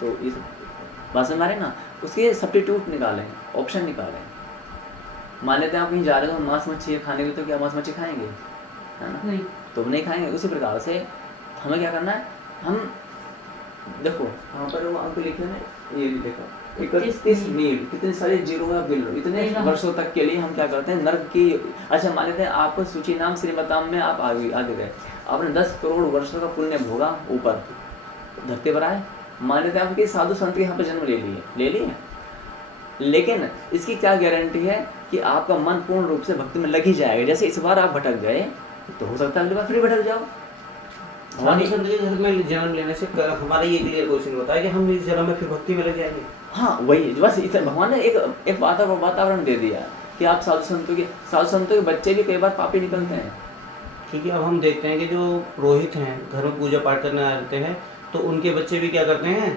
तो ये सब बात समझ ना, उसके सब्स्टिट्यूट निकालें, ऑप्शन निकालें। मान लेते हैं आप कहीं जा रहे हो, मांस मच्छी खाने के, तो क्या मांस मच्छी खाएंगे, है ना, नहीं तो नहीं खाएंगे। उसी प्रकार से हमें क्या करना है, हम देखो यहाँ पर वो आपको लिखे ना, ये लिखा 31 मिनट, कितने सारे जीरो है, गिन लो, इतने वर्षों तक के लिए हम क्या करते हैं, नर्क की। अच्छा मान लेते हैं आप सूची नाम श्रीमताम में आप आगे गए, आपने 10 करोड़ वर्षों का पुण्य भोगा, ऊपर धरती पर आए। मान लेते हैं आपके साधु संत यहाँ पर जन्म ले लिए, लेकिन इसकी क्या गारंटी है कि आपका मन पूर्ण रूप से भक्ति में लग ही जाएगा। जैसे इस बार आप भटक गए तो हो सकता है अगली बार फिर भटक जाओ। साधु संत के घर में जन्म लेने से हमारा ये क्लियर क्वेश्चन होता है कि हम इस जन्म में फिर भक्ति में लग जाएंगे। हाँ वही, बस इतना भगवान ने एक वातावरण दे दिया कि आप साधु संतों के बच्चे भी कई बार पापी निकलते हैं। क्योंकि अब हम देखते हैं कि जो पुरोहित हैं, घर में पूजा पाठ करने आते हैं, तो उनके बच्चे भी क्या करते हैं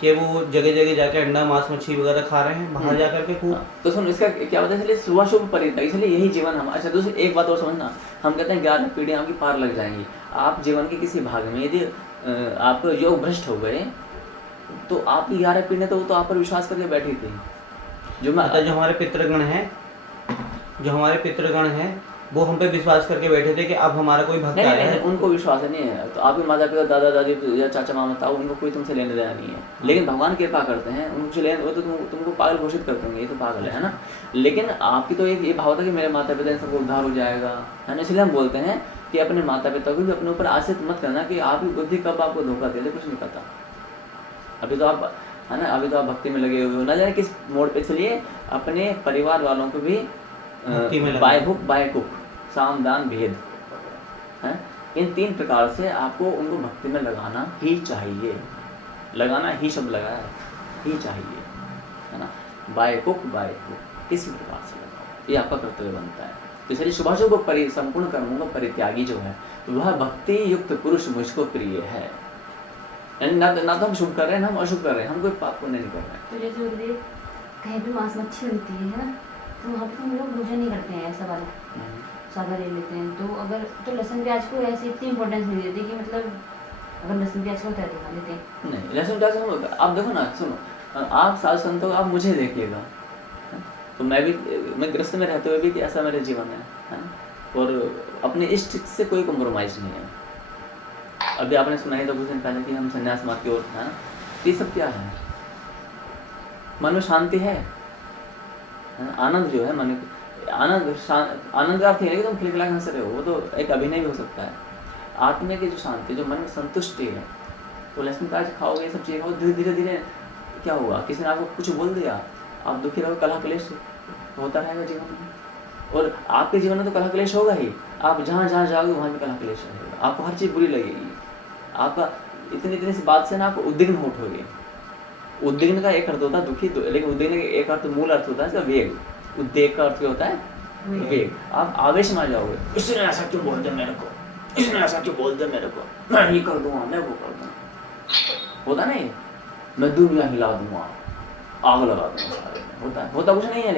कि वो जगह जगह जाके अंडा मांस मच्छी वगैरह खा रहे हैं बाहर जाकर के खूब। तो सुन, इसका क्या होता है, इसलिए शुभ परिता, इसलिए यही जीवन हम। अच्छा दूसरी एक बात और समझना, हम कहते हैं 11 पीढ़ियाँ आपकी पार लग जाएंगी। आप जीवन के किसी भाग में यदि आप योग भ्रष्ट हो गए तो आपकी 11 पीढ़ियाँ तो आप पर विश्वास करके बैठी थी। जो हमारे पितृगण हैं वो हम पे विश्वास करके बैठे थे कि अब हमारा कोई भक्त आ रहा है, उनको विश्वास नहीं है। तो आपके माता पिता, दादा दादी या चाचा मामा ताऊ, उनको कोई तुमसे लेने देना नहीं है। लेकिन भगवान कृपा करते हैं, उनको लेने, वो तो तुमको पागल घोषित करते होंगे, ये तो पागल है ना। लेकिन आपकी तो एक ये भाव था कि मेरे माता पिता इन सबको उद्धार हो जाएगा, है ना। इसलिए हम बोलते हैं कि अपने माता पिता को भी अपने ऊपर आश्रित मत करना कि आपकी बुद्धि कब आपको धोखा दे दे, कुछ नहीं पता। अभी तो आप, है ना, अभी तो आप भक्ति में लगे हुए हो, ना जाने किस मोड़ पे। चलिए अपने परिवार वालों को भी बाय हुक बाय कुक, साम दान भेद, है, इन 3 प्रकार से आपको उनको भक्ति में लगाना ही चाहिए। लगाना ही शब्द लगाया है, ही चाहिए, है ना। बाय हुक किसी प्रकार से लगाओ, ये आपका कर्तव्य बनता है। तो इसलिए शुभाशुभ संपूर्ण कर्मों का परित्यागी जो है वह भक्ति युक्त पुरुष मुझको प्रिय है। यानी ना तो हम शुभ कर रहे हैं ना हम अशुभ कर रहे हैं, हम कोई पाप पुण्य नहीं कर रहे हैं। तो जैसे गुरुदेव कहीं भी मांस मच्छी मिलती है ना, तो वहाँ पर हम लोग भोजन नहीं करते हैं, ऐसा वाला सादा ले लेते हैं। तो अगर तो लहसुन प्याज को ऐसे इतनी इंपॉर्टेंस नहीं देती कि मतलब अगर लहसुन प्याज का होता है तो खा लेते हैं। नहीं, लहसुन प्याज हम आप देखो ना, सुनो, आप साधु संतों आप मुझे देखिएगा, तो मैं गृहस्थ में रहते हुए भी कि ऐसा मेरा जीवन है ना, और अपने इष्ट से कोई कॉम्प्रोमाइज़ नहीं है। अभी आपने सुना ही था कुछ दिन पहले कि हम संन्यास मार्ग की ओर है ना, ये सब क्या है? मन में शांति है ना? आनंद जो है मन, आनंद का अर्थ है कि तुम खिलखिला हंस रहे हो, वो तो एक अभिनय भी हो सकता है। आत्मा की जो शांति, जो मन में संतुष्टि है, तो लहसुन प्याज खाओगे, ये सब चीज़ें खाओ, धीरे धीरे क्या हुआ, किसी ने आपको कुछ बोल दिया, आप दुखी रहोगे, कलह क्लेश होता रहेगा जीवन में। और आपके जीवन में तो कलह क्लेश होगा ही, आप जहाँ जहाँ जाओगे वहाँ भी कलह क्लेश रहेगा, आपको हर चीज़ बुरी लगेगी। आपका इतनी सी बात से ना आप उद्विग्न उठोगे। उद्विग्न का एक अर्थ होता है दुखी, लेकिन उद्विग्न का एक अर्थ मूल अर्थ होता है इसका वेग। उद्वेग का अर्थ क्या होता है? वेग। आप आवेश में आ जाओगे, इसने ऐसा क्यों बोल दिया मेरे को, इसने ऐसा क्यों बोल दिया मेरे को, मैं ये कर दूंगा, मैं वो कर दूंगा, होता नहीं, मैं दुनिया हिला दूंगा, आग लगा दूंगा, होता कुछ नहीं है।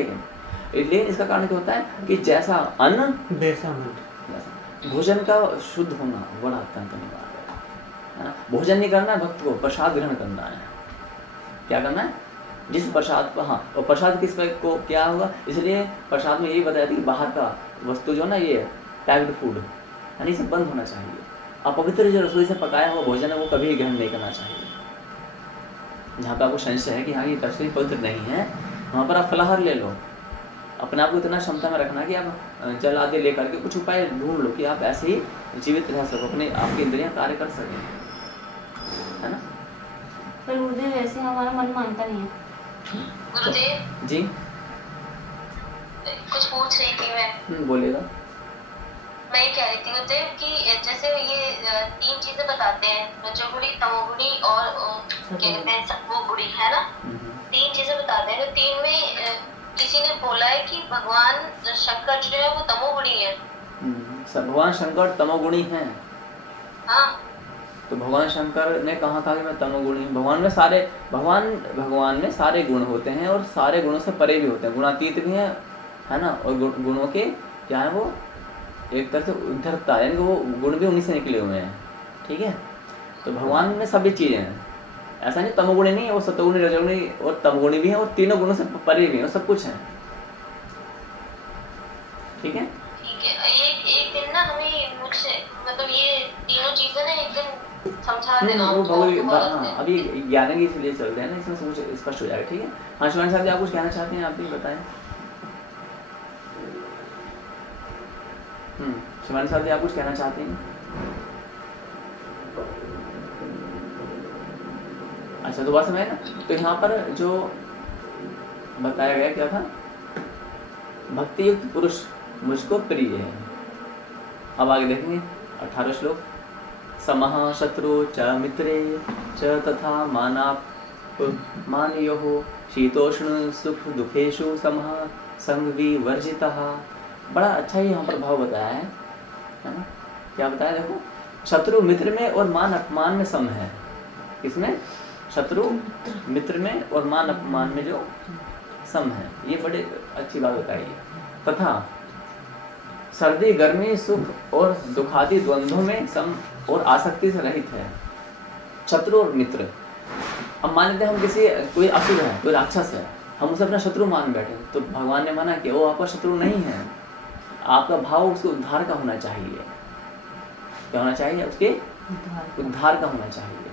लेकिन इसका कारण क्या होता है कि जैसा अन्न वैसा मन, भोजन का शुद्ध होना बड़ा अत्यंत अनिवार्य है ना। भोजन नहीं करना है भक्त को, प्रसाद ग्रहण करना है। क्या करना है? जिस प्रसाद पर, हाँ, और प्रसाद किस पे को क्या होगा, इसलिए प्रसाद में यही बताया था कि बाहर का वस्तु जो ना, ये पैक्ड फूड यानी सब बंद होना चाहिए। अपवित्र जो रसोई से पकाया हुआ भोजन है वो कभी ग्रहण नहीं करना चाहिए। जहाँ पे आपको संशय है कि हाँ ये रसोई पवित्र नहीं है, वहाँ पर आप फलाहार ले लो। अपने आप को इतना क्षमता में रखना कि आप जल आदि लेकर के कुछ उपाय ढूंढ लो कि आप ऐसे ही जीवित रह सको, अपने आपकी इंद्रियां कार्य कर सकें, है ना। पर गुरुदेव वैसे हमारा मन मानता नहीं है। गुरुदेव जी कुछ पूछ रही थी मैं। बोलिएगा। मैं ये कह रही थी गुरुदेव कि जैसे ये 3 चीजें बताते हैं, रजोगुणी, तमोगुणी और क्या कहते हैं सत्वगुणी, है ना। 3 चीजें बताते हैं, तो 3 में किसी ने बोला है कि भगवान शंकर जो है वो तमोगुणी है। भगवान शंकर तमोगुणी हैं। हाँ, तो भगवान शंकर ने कहा था कि मैं तमोगुणी हूँ। भगवान में सारे गुण होते हैं और सारे गुणों से परे भी होते हैं, गुणातीत भी हैं, है ना। और गुणों के क्या है, वो एक तरह से उद्धरता, यानी कि वो गुण भी उन्हीं से निकले हुए हैं, ठीक है। तो भगवान में सभी चीज़ें हैं, ऐसा नहीं तमोगुणी नहीं है, वो सतोगुणी, रजोगुणी और तमोगुणी भी हैं, और तीनों गुणों से परे भी हैं, सब कुछ है, ठीक है। ठीक है। एक दिन ना हमें मुझसे मतलब ये तीनों चीजें ना एक दिन समझा देना। वो अभी 11 की इसलिए चल रहे हैं ना, इसमें सब कुछ स्पष्ट हो जाएगा, ठीक है। हाँ शिवानी साहब जी, आप कुछ कहना चाहते हैं, आप भी बताएं। शिवानी साहब जी, आप कुछ कहना चाहते हैं? अच्छा, तो बात समझ ना। तो यहाँ पर जो बताया गया क्या था, भक्ति युक्त पुरुष मुझको प्रिय है। अब आगे देखेंगे 18 श्लोक। समः शत्रु च मित्रे च तथा मानाप मानयोः शीतोष्ण सुख दुखेषु समः संविवर्जितः। बड़ा अच्छा ही यहाँ पर भाव बताया है ना। क्या बताया, देखो, शत्रु मित्र में और मान अपमान में सम है। किसमें? शत्रु मित्र में और मान अपमान में जो सम है, ये बड़े अच्छी बात बताई है। तथा सर्दी गर्मी सुख और दुखादि द्वंद्वों में सम और आसक्ति से रहित है। शत्रु और मित्र, अब मान लेते हैं हम कोई असुर है, कोई राक्षस है, हम उसे अपना शत्रु मान बैठे, तो भगवान ने माना कि वो आपका शत्रु नहीं है। आपका भाव उसके उद्धार का होना चाहिए। क्या होना चाहिए? उसके उद्धार का होना चाहिए।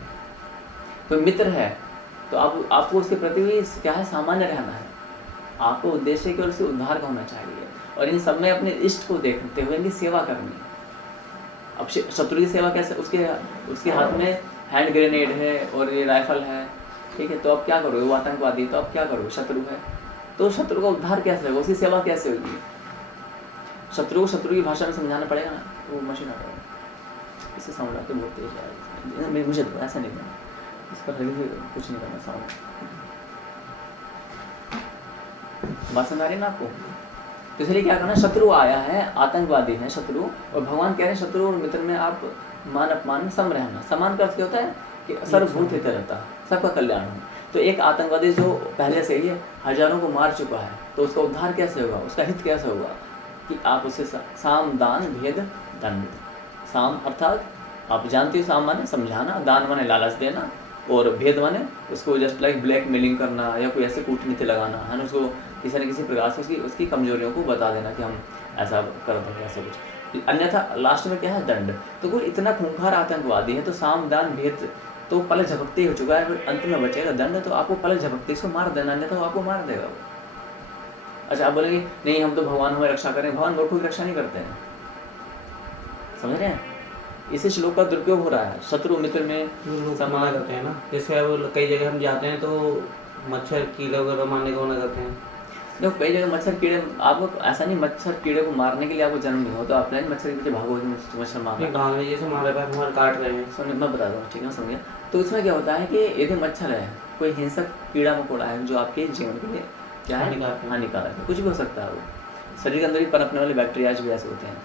तो मित्र है तो आपको उसके प्रति भी क्या है, सामान्य रहना है। आपको उद्देश्य केवल उसके उद्धार का होना चाहिए, और इन सब में अपने इष्ट को देखते हुए इनकी सेवा करनी। अब शत्रु की सेवा कैसे? उसके हाथ में हैंड ग्रेनेड है और ये राइफल है, ठीक है, तो अब क्या करोगे? वो आतंकवादी, तो अब क्या करोगे? शत्रु है, तो शत्रु का उद्धार कैसे होगा? उसकी सेवा कैसे होगी? शत्रु को शत्रु की भाषा में समझाना पड़ेगा ना, वो मशीन आता है, इससे साउंड आते बहुत तेज है। मुझे तो ऐसा नहीं करना, इस पर कुछ नहीं करना साउंड। बात समझ आ रही है ना आपको? तो इसलिए क्या करना, शत्रु आया है, आतंकवादी है शत्रु, और भगवान कह रहे हैं शत्रु और मित्र में आप मान अपमान में सम रहना। समान का अर्थ क्या होता है कि सर्वभूत हित रहता, सबका कल्याण हो। तो एक आतंकवादी जो पहले से ही हजारों को मार चुका है, तो उसका उद्धार कैसे होगा, उसका हित कैसे होगा कि आप उसे साम दान भेद दंड। साम अर्थात आप जानते हो, साम माने समझाना, दान माने लालच देना, और भेद माने उसको जस्ट लाइक ब्लैकमेलिंग करना या कोई ऐसे कूटनीति लगाना है ना, उसको किसी न किसी प्रकार से उसकी कमजोरियों को बता देना कि हम ऐसा कर देंगे, ऐसा कुछ। अन्यथा लास्ट में क्या है, दंड। तो कोई इतना खूंखार आतंकवादी है तो साम दान भेद तो पलक झपकते ही हो चुका है, फिर अंत में बचेगा दंड, तो आपको पलक झपकते इसको मार देना, अन्यथा वो आपको मार देगा वो। अच्छा, आप बोलेंगे नहीं हम तो भगवान हमारी रक्षा करें, भगवान मूर्खों की रक्षा नहीं करते हैं, समझ रहे हैं? इसी श्लोक का दुरुपयोग हो रहा है, शत्रु मित्र में लोग मना करते हैं ना, जैसे अब कई जगह हम जाते हैं तो मच्छर कीड़े वगैरह मारने को मना करते हैं। देखो कई जगह मच्छर कीड़े, आपको ऐसा नहीं मच्छर कीड़े को मारने के लिए आपको जन्म नहीं हो तो आप नहीं मच्छर के पीछे भागोगे मच्छर मारना। गाँव में जैसे हमारे पास हमारे काट रहे हैं, सुनिए मैं बता दूँ, ठीक है समझिए। तो इसमें क्या होता है कि यदि मच्छर है, कोई हिंसक कीड़ा मकोड़ा है जो आपके जीवन के लिए क्या है, हानिकारक है, कुछ भी हो सकता है, वो शरीर के अंदर ही पनपने वाले बैक्टीरियाज भी ऐसे होते हैं।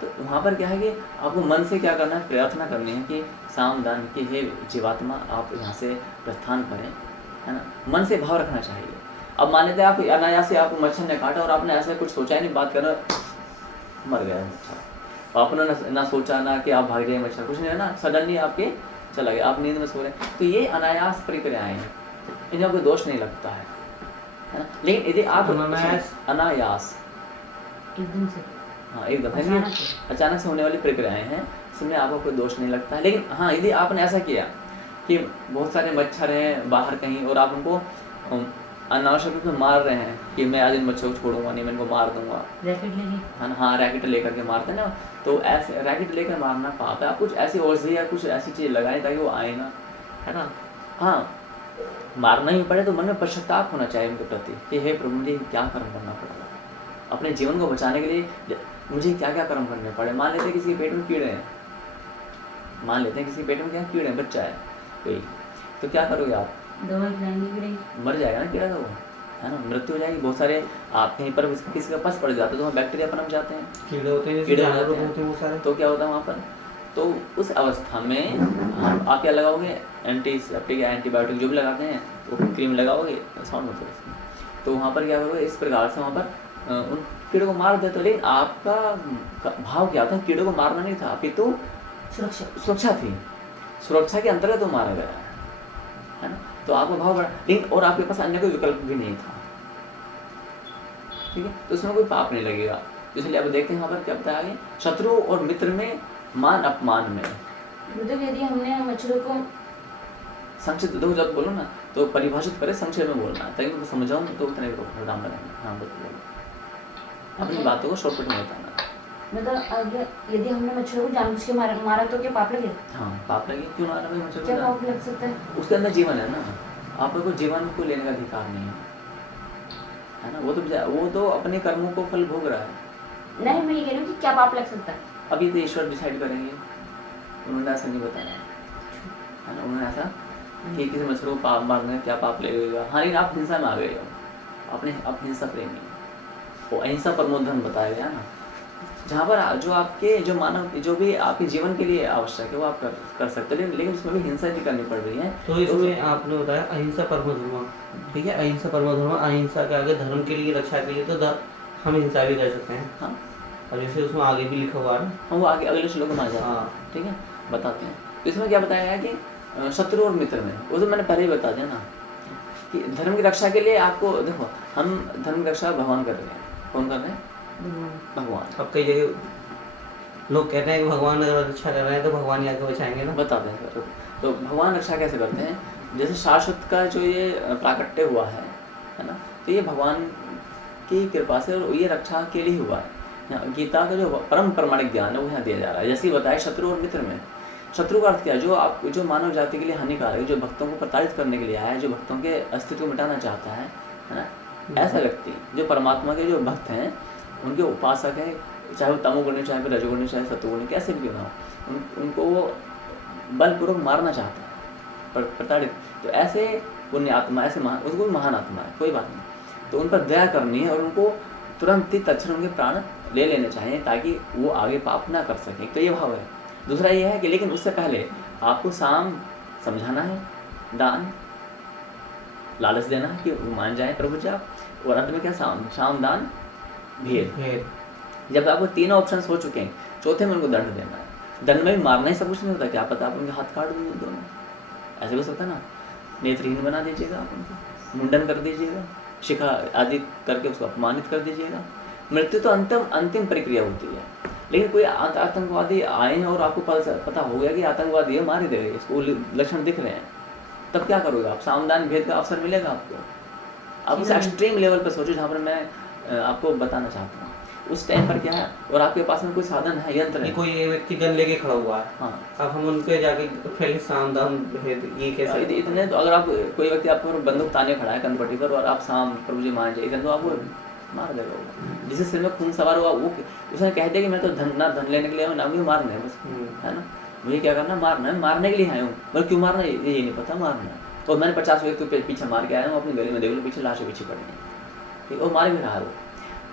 तो वहाँ पर क्या है कि आपको मन से क्या करना है, प्रार्थना करनी है कि साम दान की हे जीवात्मा आप यहाँ से प्रस्थान करें, है ना, मन से भाव रखना चाहिए। अब मान लेते हैं आप अनायास से आपको मच्छर ने काटा और आपने ऐसा कुछ सोचा ही नहीं, बात करना मर गया मच्छर, आपने ना सोचा ना कि आप भाग जाए मच्छर, कुछ नहीं है ना, सडनली आपके चला गया, आप नींद में सो रहे हैं। तो ये अनायास प्रक्रियाएँ हैं, इनमें कोई दोष नहीं लगता है ना। लेकिन यदि आप अनायास एकदम से, हाँ एकदम अचानक से होने वाली प्रक्रियाएं हैं, इसमें आपको कोई दोष नहीं लगता है। लेकिन हाँ, यदि आपने ऐसा किया कि बहुत सारे मच्छर हैं बाहर कहीं और आप उनको अनावश्यक रूप से मार रहे हैं कि मैं आज इन मच्छरों को छोड़ूंगा नहीं, मैं इनको मार दूंगा, रैकेट लेके, हाँ रैकेट लेकर के मारते हैं ना, तो ऐसे रैकेट लेकर मारना पाप है। आप कुछ ऐसी औषधि या कुछ ऐसी चीज़ लगाएं ताकि वो आए ना, है ना। हाँ, मारना ही पड़े तो मन में पश्चाताप होना चाहिए उनके प्रति कि हे प्रभु मुझे क्या कर्म करना पड़ेगा, अपने जीवन को बचाने के लिए मुझे क्या क्या कर्म करने पड़े। मान लेते हैं किसी के पेट में कीड़े हैं, मान लेते हैं किसी के पेट में क्या कीड़े हैं, बच्चा है कोई, तो क्या करोगे आप, दवाई खिलाएंगे, कीड़े मर जाएगा ना कीड़ा, तो वो है ना, मृत्यु हो जाएगी। बहुत सारे आप कहीं पर किसी का पस पड़ जाता है तो वहाँ बैक्टीरिया पनप जाते हैं, कीड़े होते हैं, कीड़े जानवर होते होते हैं वो सारे, तो क्या होता है वहाँ पर, तो उस अवस्था में आप क्या लगाओगे, एंटीसेप्टिक या एंटीबायोटिक जो भी लगाते हैं वो क्रीम लगाओगे, साउंड होता है इसमें। तो वहाँ पर क्या होगा, इस प्रकार से वहाँ पर उन कीड़ों को मार देते। लेकिन आपका भाव क्या था, कीड़ों को मारना नहीं था, अपितु सुरक्षा थी, सुरक्षा के अंतर्गत वो मारा गया है ना। तो आपका भाव बड़ा, लेकिन और आपके पास अन्य कोई विकल्प भी नहीं था, ठीक है, तो उसमें कोई पाप नहीं लगेगा। इसलिए अब देखते हैं यहाँ पर क्या बताया आगे, शत्रु और मित्र में मान अपमान में, मतलब यदि हमने मच्छरों को संक्षिप्त दो जब बोलो ना तो परिभाषित करे, संक्षेप में बोलना है ताकि मैं समझाऊँ तो उतने राम लगाना। हाँ बोलो, अपनी बातों को शॉर्टकट में बताना। मतलब अगर यदि हमने मच्छरों को जानबूझ के मारा तो क्या पाप लगे? हाँ पाप लगे, क्यों मारा भाई मच्छर को? क्या पाप लग सकता है? उसके अंदर जीवन है ना, आपको जीवन को लेने का अधिकार नहीं है ना। वो तो अपने कर्मों को फल भोग रहा है। नहीं, मैं ये कह रही हूँ कि क्या पाप लग सकता है। अभी तो ईश्वर डिसाइड करेंगे, उन्होंने ऐसा नहीं बताया है ना। उन्होंने ऐसा कि किसी मच्छर को पाप मारने क्या पाप लगेगा। हाँ, लेकिन आप हिंसा में आ गए हो, अपने आप हिंसा प्रेमी, वो अहिंसा परमो धर्म बताया गया ना, जहाँ पर जो आपके जो मानव जो भी आपके जीवन के लिए आवश्यक है वो आप कर सकते हैं, लेकिन उसमें भी हिंसा नहीं करनी पड़ रही है। तो इसमें आपने बताया अहिंसा परमो धर्म, ठीक है, अहिंसा परमो धर्म, अहिंसा के आगे धर्म के लिए, रक्षा के लिए तो हम हिंसा भी कर सकते हैं। हाँ, और जैसे उसमें आगे भी लिखा हुआ है ना, वो आगे अगले श्लोक में आ जाता है। हाँ ठीक है, बताते हैं। तो इसमें क्या बताया गया कि शत्रु और मित्र में, वो तो मैंने पहले ही बता दिया ना कि धर्म की रक्षा के लिए आपको देखो, हम धर्म की रक्षा भगवान कर रहे हैं। कौन कर रहे हैं? भगवान। अब कई जगह लोग कहते हैं कि भगवान अगर रक्षा कर रहे हैं तो भगवान ही आके बचाएंगे ना। बताते हैं। तो भगवान रक्षा कैसे करते हैं? जैसे शाश्वत का जो ये प्राकट्य हुआ है ना, तो ये भगवान की कृपा से और ये रक्षा के लिए हुआ है। गीता का जो परम प्रमाणिक ज्ञान है वो यहाँ दिया जा रहा है। जैसे बताया शत्रु और मित्र में, शत्रु का अर्थ क्या है? जो मानव जाति के लिए हानिकारक, जो भक्तों को प्रताड़ित करने के लिए आया है, जो भक्तों के अस्तित्व को मिटाना चाहता है ना, ऐसा व्यक्ति जो परमात्मा के जो भक्त हैं, उनके उपासक हैं, चाहे वो तमोगुणी, चाहे फिर रजोगुणी, चाहे सतोगुणी, कैसे भी क्यों ना हो, उनको वो बलपूर्वक मारना चाहता है, प्रताड़ित। तो ऐसे पुण्य आत्मा, ऐसे उसको भी महान आत्मा है, कोई बात नहीं। तो उन पर दया करनी है और उनको तुरंत ही तत्क्षण उनके प्राण ले लेने चाहिए ताकि वो आगे पाप ना कर सकें। तो ये भाव है। दूसरा ये है कि लेकिन उससे पहले आपको साम समझाना है, दान लालच देना है कि वो मान जाए प्रभु जाप, और अंत में क्या साम दान भेद। जब आपको तीनों ऑप्शंस हो चुके हैं, चौथे में उनको दंड देना है। दंड में भी मारना ही सब कुछ नहीं होता, क्या पता आप उनके हाथ काट दो दोनों, ऐसे हो सकता है ना। नेत्रहीन बना दीजिएगा आप उनको, मुंडन कर दीजिएगा, शिखा आदि करके उसको अपमानित कर दीजिएगा। मृत्यु तो अंतिम प्रक्रिया होती है। लेकिन कोई आतंकवादी आए हैं और आपको पता हो गया कि आतंकवादी है, मार ही देगा, इसको लक्षण दिख रहे हैं, तब क्या करोगे आप? सामदान भेद का अवसर मिलेगा आपको। आप उस एक्सट्रीम लेवल पर सोचो जहाँ पर मैं आपको बताना चाहता हूँ। उस टाइम पर क्या है, और आपके पास में कोई साधन है, यंत्र है, कोई व्यक्ति गन लेके खड़ा हुआ है, हाँ, अब हम उनके जाके पहले सामदान भेद ये कैसे? इतने तो अगर आप कोई व्यक्ति आपको बंदूक ताने खड़ा है कंपटी पर और आप साम प्रभु जी मान जाए, इतने तो आपको मार देगा वो। जिससे सिर में खून सवार हुआ वो उसने कह दिया कि मैं तो धन लेने के लिए आया, ना मुझे मारना है बस, है ना, मुझे क्या करना, मारना है, मारने के लिए आया हूँ, पर क्यों मारना है ये नहीं पता, मारना है। और मैंने 50 व्यक्ति के पीछे मार के आया हूँ, अपनी गली में देख लो पीछे लाशें पीछे पड़ी हैं, ठीक, और मार भी रहा है वो।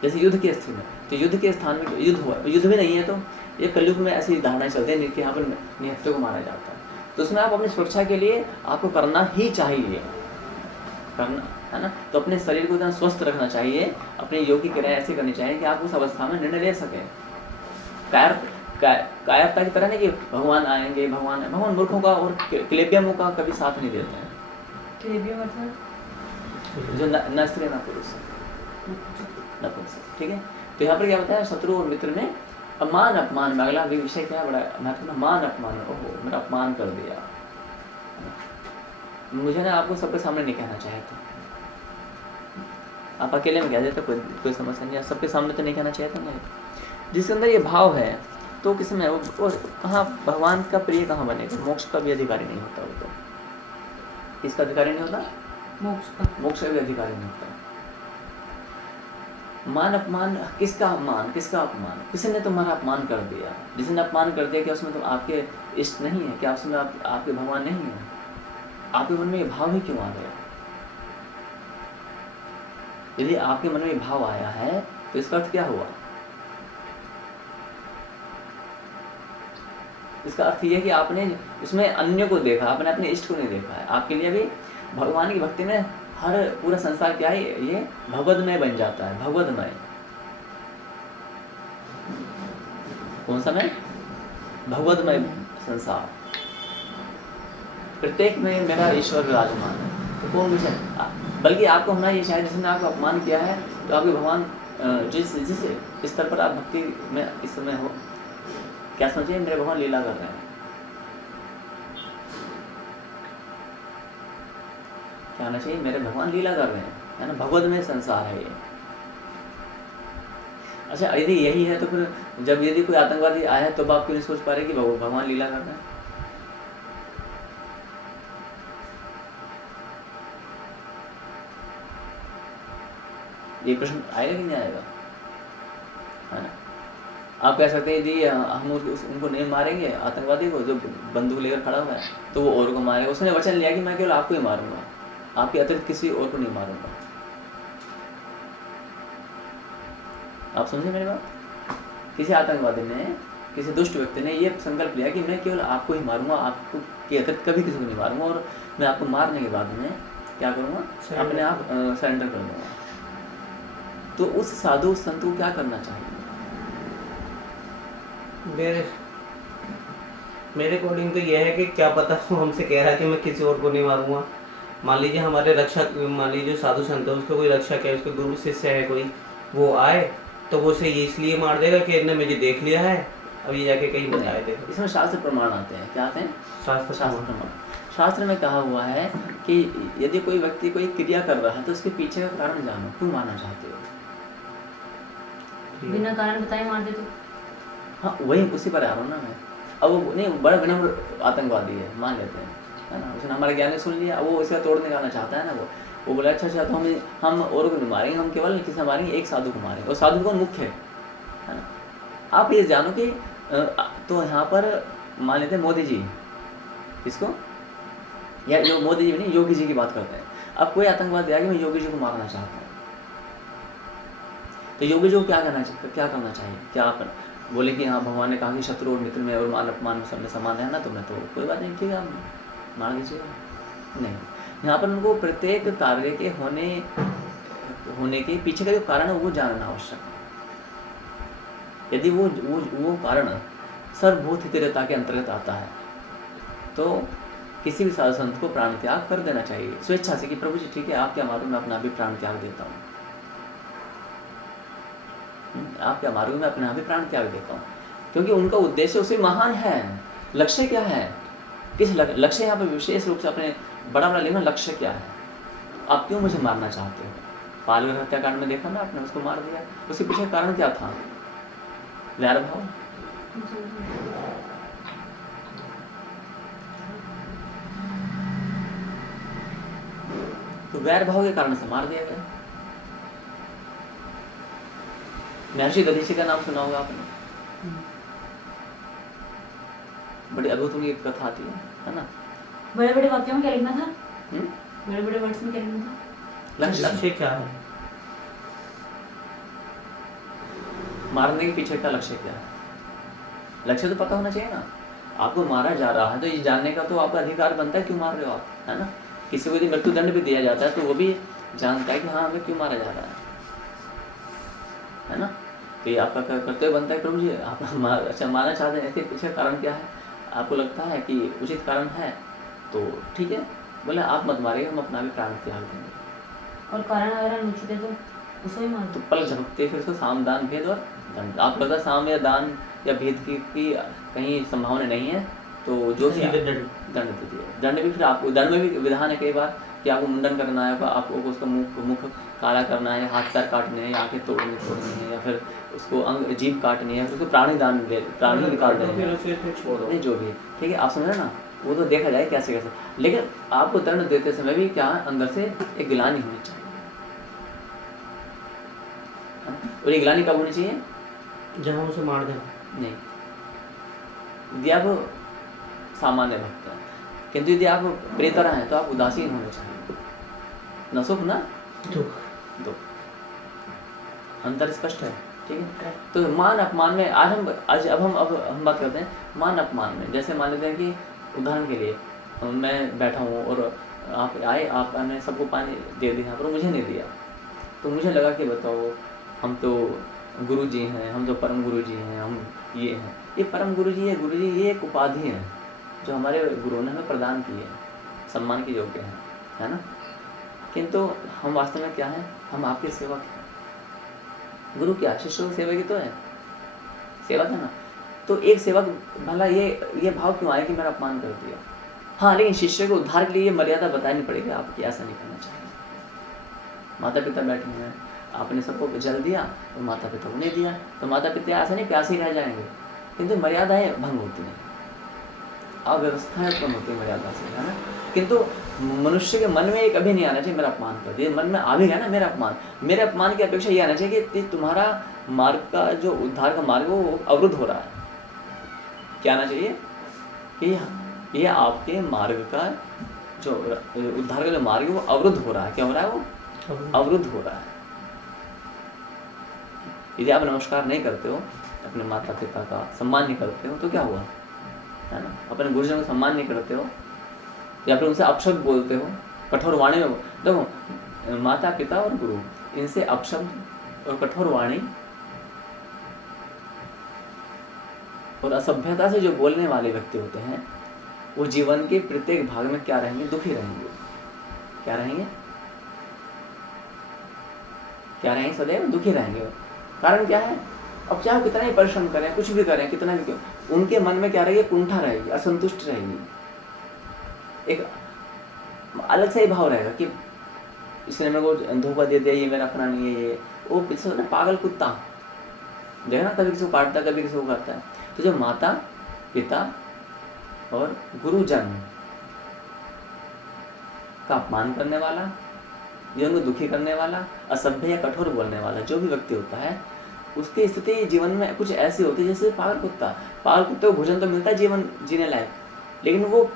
जैसे युद्ध की स्थिति में, तो युद्ध के स्थान में युद्ध हुआ, युद्ध भी नहीं है तो ये कलयुग में ऐसी धारणाएं चलती हैं कि यहाँ पर निहत्थे को मारा जाता है। तो उसमें आप अपनी सुरक्षा के लिए आपको करना ही चाहिए, करना है ना। तो अपने शरीर को इतना स्वस्थ रखना चाहिए, अपनी योग की क्रियाएं ऐसे करनी चाहिए कि आप उस अवस्था में निर्णय ले सकें। कायरता की तरह नहीं कि भगवान आएंगे, भगवान मूर्खों का और क्लेबियमों का कभी साथ नहीं देते हैं। क्लेबियम मतलब जो न स्त्री न पुरुष, ठीक है। तो यहाँ पर क्या बताया, शत्रु और मित्र में मान अपमान में, अगला विषय क्या है बड़ा महत्वपूर्ण, मान अपमान। ओहो मेरा अपमान कर दिया, मुझे ना आपको सबके सामने नहीं कहना चाहिए था, आप अकेले में कह देते कोई समस्या नहीं, सबके सामने तो नहीं कहना चाहिए था ना। जिसके अंदर ये भाव है तो किसमें वो कहाँ भगवान का प्रिय कहाँ बनेगा? मोक्ष का भी अधिकारी नहीं होता वो, तो किसका अधिकारी नहीं होता? मोक्ष का भी अधिकारी नहीं होता। मान अपमान, किसका मान किसका अपमान? किसी ने तुम्हारा अपमान कर दिया, जिसने अपमान कर दिया क्या उसमें तुम आपके इष्ट नहीं है क्या? उसमें आपके भगवान नहीं है? आपके मन में ये भाव ही क्यों आ गया? यदि आपके मन में ये भाव आया है तो इसका अर्थ क्या हुआ? इसका अर्थ ये है कि आपने उसमें अन्य को देखा, आपने अपने इष्ट को नहीं देखा है। आपके लिए भी भगवान की भक्ति में हर पूरा संसार क्या है, ये भगवदमय बन जाता है। भगवदमय कौन सा में? भगवदमय संसार, प्रत्येक में मेरा ईश्वर विराजमान है। तो कौन विषय, बल्कि आपको होना ये शायद जिसने आपको अपमान किया है तो आपके भगवान जिस स्तर पर आप भक्ति में इस समय हो, क्या समझिए मेरे भगवान लीला कर रहे हैं। क्या आना चाहिए? मेरे भगवान लीला कर रहे हैं, है ना, भगवदमय संसार है ये। अच्छा यदि यही है तो फिर जब यदि कोई आतंकवादी आया है तो आप क्यों नहीं सोच पा रहे कि भगवान लीला कर रहे हैं? ये प्रश्न आएगा कि नहीं आएगा, है ना। आप कह सकते हैं यदि हम उनको नहीं मारेंगे, आतंकवादी को जो बंदूक लेकर खड़ा हुआ है, तो वो और को मारेगा। उसने वचन लिया कि मैं केवल आपको ही मारूंगा, आपके अतिरिक्त किसी और को नहीं मारूंगा। आप समझे मेरी बात? किसी आतंकवादी ने, किसी दुष्ट व्यक्ति ने ये संकल्प लिया कि मैं केवल आपको ही मारूंगा, आपको के अतिरिक्त कभी किसी को नहीं मारूंगा, और मैं आपको मारने के बाद में क्या करूंगा? अपने आप सरेंडर कर दूंगा। तो उस साधु संत को क्या करना चाहिए? मेरे अकॉर्डिंग तो यह है कि क्या पता वो हमसे कह रहा है कि मैं किसी और को नहीं मारूंगा। मान लीजिए हमारे रक्षक, मान लीजिए साधु संत है, उसका कोई रक्षक है, उसके गुरु शिष्य है कोई, वो आए तो वो उसे इसलिए मार देगा कि इसने मुझे देख लिया है, अब ये जाके कहीं बताए देगा। इसमें शास्त्र प्रमाण आते हैं। क्या आते हैं? शास्त्र प्रमाण। शास्त्र में कहा हुआ है कि यदि कोई व्यक्ति कोई क्रिया कर रहा है तो उसके पीछे का कारण जानो, क्यों मारना चाहते हो? बिना कारण बताए मार दे तो? हाँ वही उसी पर आ रहा हूँ ना मैं। अब वो नहीं, बड़ा विनम्र आतंकवादी है, मान लेते हैं, है ना, उसने हमारे ज्ञान ने सुन लिया, वो इसका तोड़ निकालना चाहता है ना। वो बोला अच्छा तो हम और को नहीं मारेंगे, हम केवल किसे मारेंगे? एक साधु को मारेंगे, और साधु कौन? मुख्य है ना। आप ये जानो कि तो यहाँ पर मान लेते हैं मोदी जी, किसको? या मोदी जी नहीं, योगी जी की बात करते हैं। अब कोई आतंकवादी आया कि मैं योगी जी को मारना चाहता हूँ, तो योगी जो क्या करना चाहिए? क्या आप बोले कि हाँ भगवान ने कहा कि शत्रु और मित्र में और मान अपमान में सब में समान है ना, तो मैं तो कोई बात नहीं, ठीक है आप मार दीजिएगा। नहीं, यहाँ पर उनको प्रत्येक कार्य के होने के पीछे का जो कारण है वो जानना आवश्यक है। यदि वो कारण सर्वभूत हितैषिता के अंतर्गत आता है तो किसी भी साधु संत को प्राण त्याग कर देना चाहिए स्वेच्छा से कि प्रभु जी ठीक है आप क्या मारो, मैं अपना भी प्राण त्याग देता हूँ। आप क्या मारोगे, मैं अपना भी प्राण त्याग देता हूँ, क्योंकि उनका उद्देश्य उससे महान है। लक्ष्य क्या है? किस लक्ष्य यहाँ पर विशेष रूप से अपने बड़ा लेना, लक्ष्य क्या है? आप क्यों मुझे मारना चाहते हो? पालगर हत्याकांड में देखा ना आपने, उसको मार दिया, उसके पीछे कारण क्या था? वैर भाव। तो वैर भाव के कारण से मार दिया गया। महर्षि दधीचि का नाम सुना होगा आपने, बड़ी अद्भुत उनकी कथा आती है ना। बड़े बड़े वाक्यों में क्या लिखना था? बड़े बड़े वर्ड्स में क्या लिखना था? लक्ष्य क्या है? मारने के पीछे का लक्ष्य क्या है? लक्ष्य तो पता होना चाहिए ना। आपको मारा जा रहा है तो ये जानने का तो आपका अधिकार बनता है क्यों मार रहे हो आप, है ना। किसी को यदि मृत्युदंड भी दिया जाता है तो वो भी जानता है कि हाँ हमें क्यों मारा जा रहा है ना। तो ये आपका कर्तव्य बनता है, प्रभु जी आप मारना चाहते हैं, इसके पीछे कारण क्या है? आपको लगता है कि उचित कारण है तो ठीक है, बोले आप मत मारिए, हम अपना भी प्राण त्याग देंगे। और कारण अगर अनुचित है तो उसको ही मार तो पल झपकते फिर उसको साम दान भेद और दंड। आपको लगता है साम या दान या भेद की कहीं संभावना नहीं है तो जो भी दंड दे दिए। दंड भी फिर आपको, दंड में भी विधान है कई बार कि आपको मुंडन करना है, आपको उसका मुख काला करना है, हाथ पैर काटने हैं, आंखें तोड़नी है, या फिर उसको अंग जीभ काटनी है, फिर उसको प्राणी निकाल देना है, नहीं जो भी ठीक है। आप समझ रहे ना, वो तो देखा जाए कैसे कैसे, लेकिन आपको दंड देते समय भी क्या अंदर से एक गिलानी होनी चाहिए। और ये गिलानी कब होनी चाहिए? जब हम उसे मार दें। नहीं, यदि आप सामान्य भक्त हैं, किंतु यदि आप प्रेतरा हैं तो आप उदासीन होने चाहिए। न सुख न दुख, अंतर स्पष्ट है, ठीक है। तो मान अपमान में आज अब हम बात करते हैं मान अपमान में। जैसे मान लेते हैं कि उदाहरण के लिए मैं बैठा हूँ और आप आए, आपने सबको पानी दे दिया पर मुझे नहीं दिया, तो मुझे लगा कि बताओ हम तो गुरु जी हैं, हम तो परम गुरु जी हैं, हम ये हैं। ये परम गुरु जी ये एक उपाधि है जो हमारे गुरुओं ने हमें प्रदान की है, सम्मान के योग्य है ना। किंतु हम वास्तव में क्या हैं? हम आपके सेवक हैं। गुरु क्या शिष्य सेवक ही तो है, सेवक है ना। तो एक सेवक भला ये भाव क्यों आया कि मेरा अपमान कर दिया? हाँ, लेकिन शिष्य को उद्धार के लिए ये मर्यादा बतानी पड़ेगी आपकी, ऐसा नहीं करना चाहिए। माता पिता बैठे हैं, आपने सबको जल दिया तो माता पिता को नहीं दिया, तो माता पिता ऐसा नहीं प्यासे ही रह जाएंगे, किंतु मर्यादाएं भंग होती हैं, अव्यवस्थाएं उत्पन्न होती है मर्यादा से, है ना। किंतु मनुष्य के मन में ये कभी नहीं आना चाहिए मेरा अपमान कर दिया। मन में आ भी गया ना मेरे अपमान की अपेक्षा ये आना चाहिए कि तुम्हारा मार्ग का जो उद्धार का मार्ग वो अवरुद्ध हो रहा है। क्या आना चाहिए कि ये आपके मार्ग का जो उद्धार का जो मार्ग है वो अवरुद्ध हो रहा है। क्या हो रहा है? वो अवरुद्ध हो रहा है। यदि आप नमस्कार नहीं करते हो, अपने माता पिता का सम्मान नहीं करते हो, तो क्या हुआ, है ना। अपने गुरुजनों का सम्मान नहीं करते हो या फिर उनसे अपशब्द बोलते हो, कठोर वाणी में। देखो, माता पिता और गुरु, इनसे अपशब्द और कठोर वाणी और असभ्यता से जो बोलने वाले व्यक्ति होते हैं वो जीवन के प्रत्येक भाग में क्या रहेंगे? दुखी रहेंगे। क्या रहेंगे? सदैव दुखी रहेंगे। कारण क्या है? अब चाहे कितना ही परिश्रम करें, कुछ भी करें, कितना भी क्यों, उनके मन में क्या रहेगी? कुंठा रहेगी, असंतुष्ट रहेगी, एक अलग सा ही भाव रहेगा कि इसने मेरे को धोखा दे दिया, ये मेरा अपना नहीं है। ये वो पीछे ना पागल कुत्ता देखना, कभी किसी को काटता है, कभी किसी को करता है। तो जो माता पिता और गुरुजन का अपमान करने वाला, या उनको दुखी करने वाला, असभ्य या कठोर बोलने वाला जो भी व्यक्ति होता है, उसकी स्थिति जीवन में कुछ ऐसी होती है जैसे पागल कुत्ते को भोजन तो मिलता है जीवन जीने लायक, लेकिन वो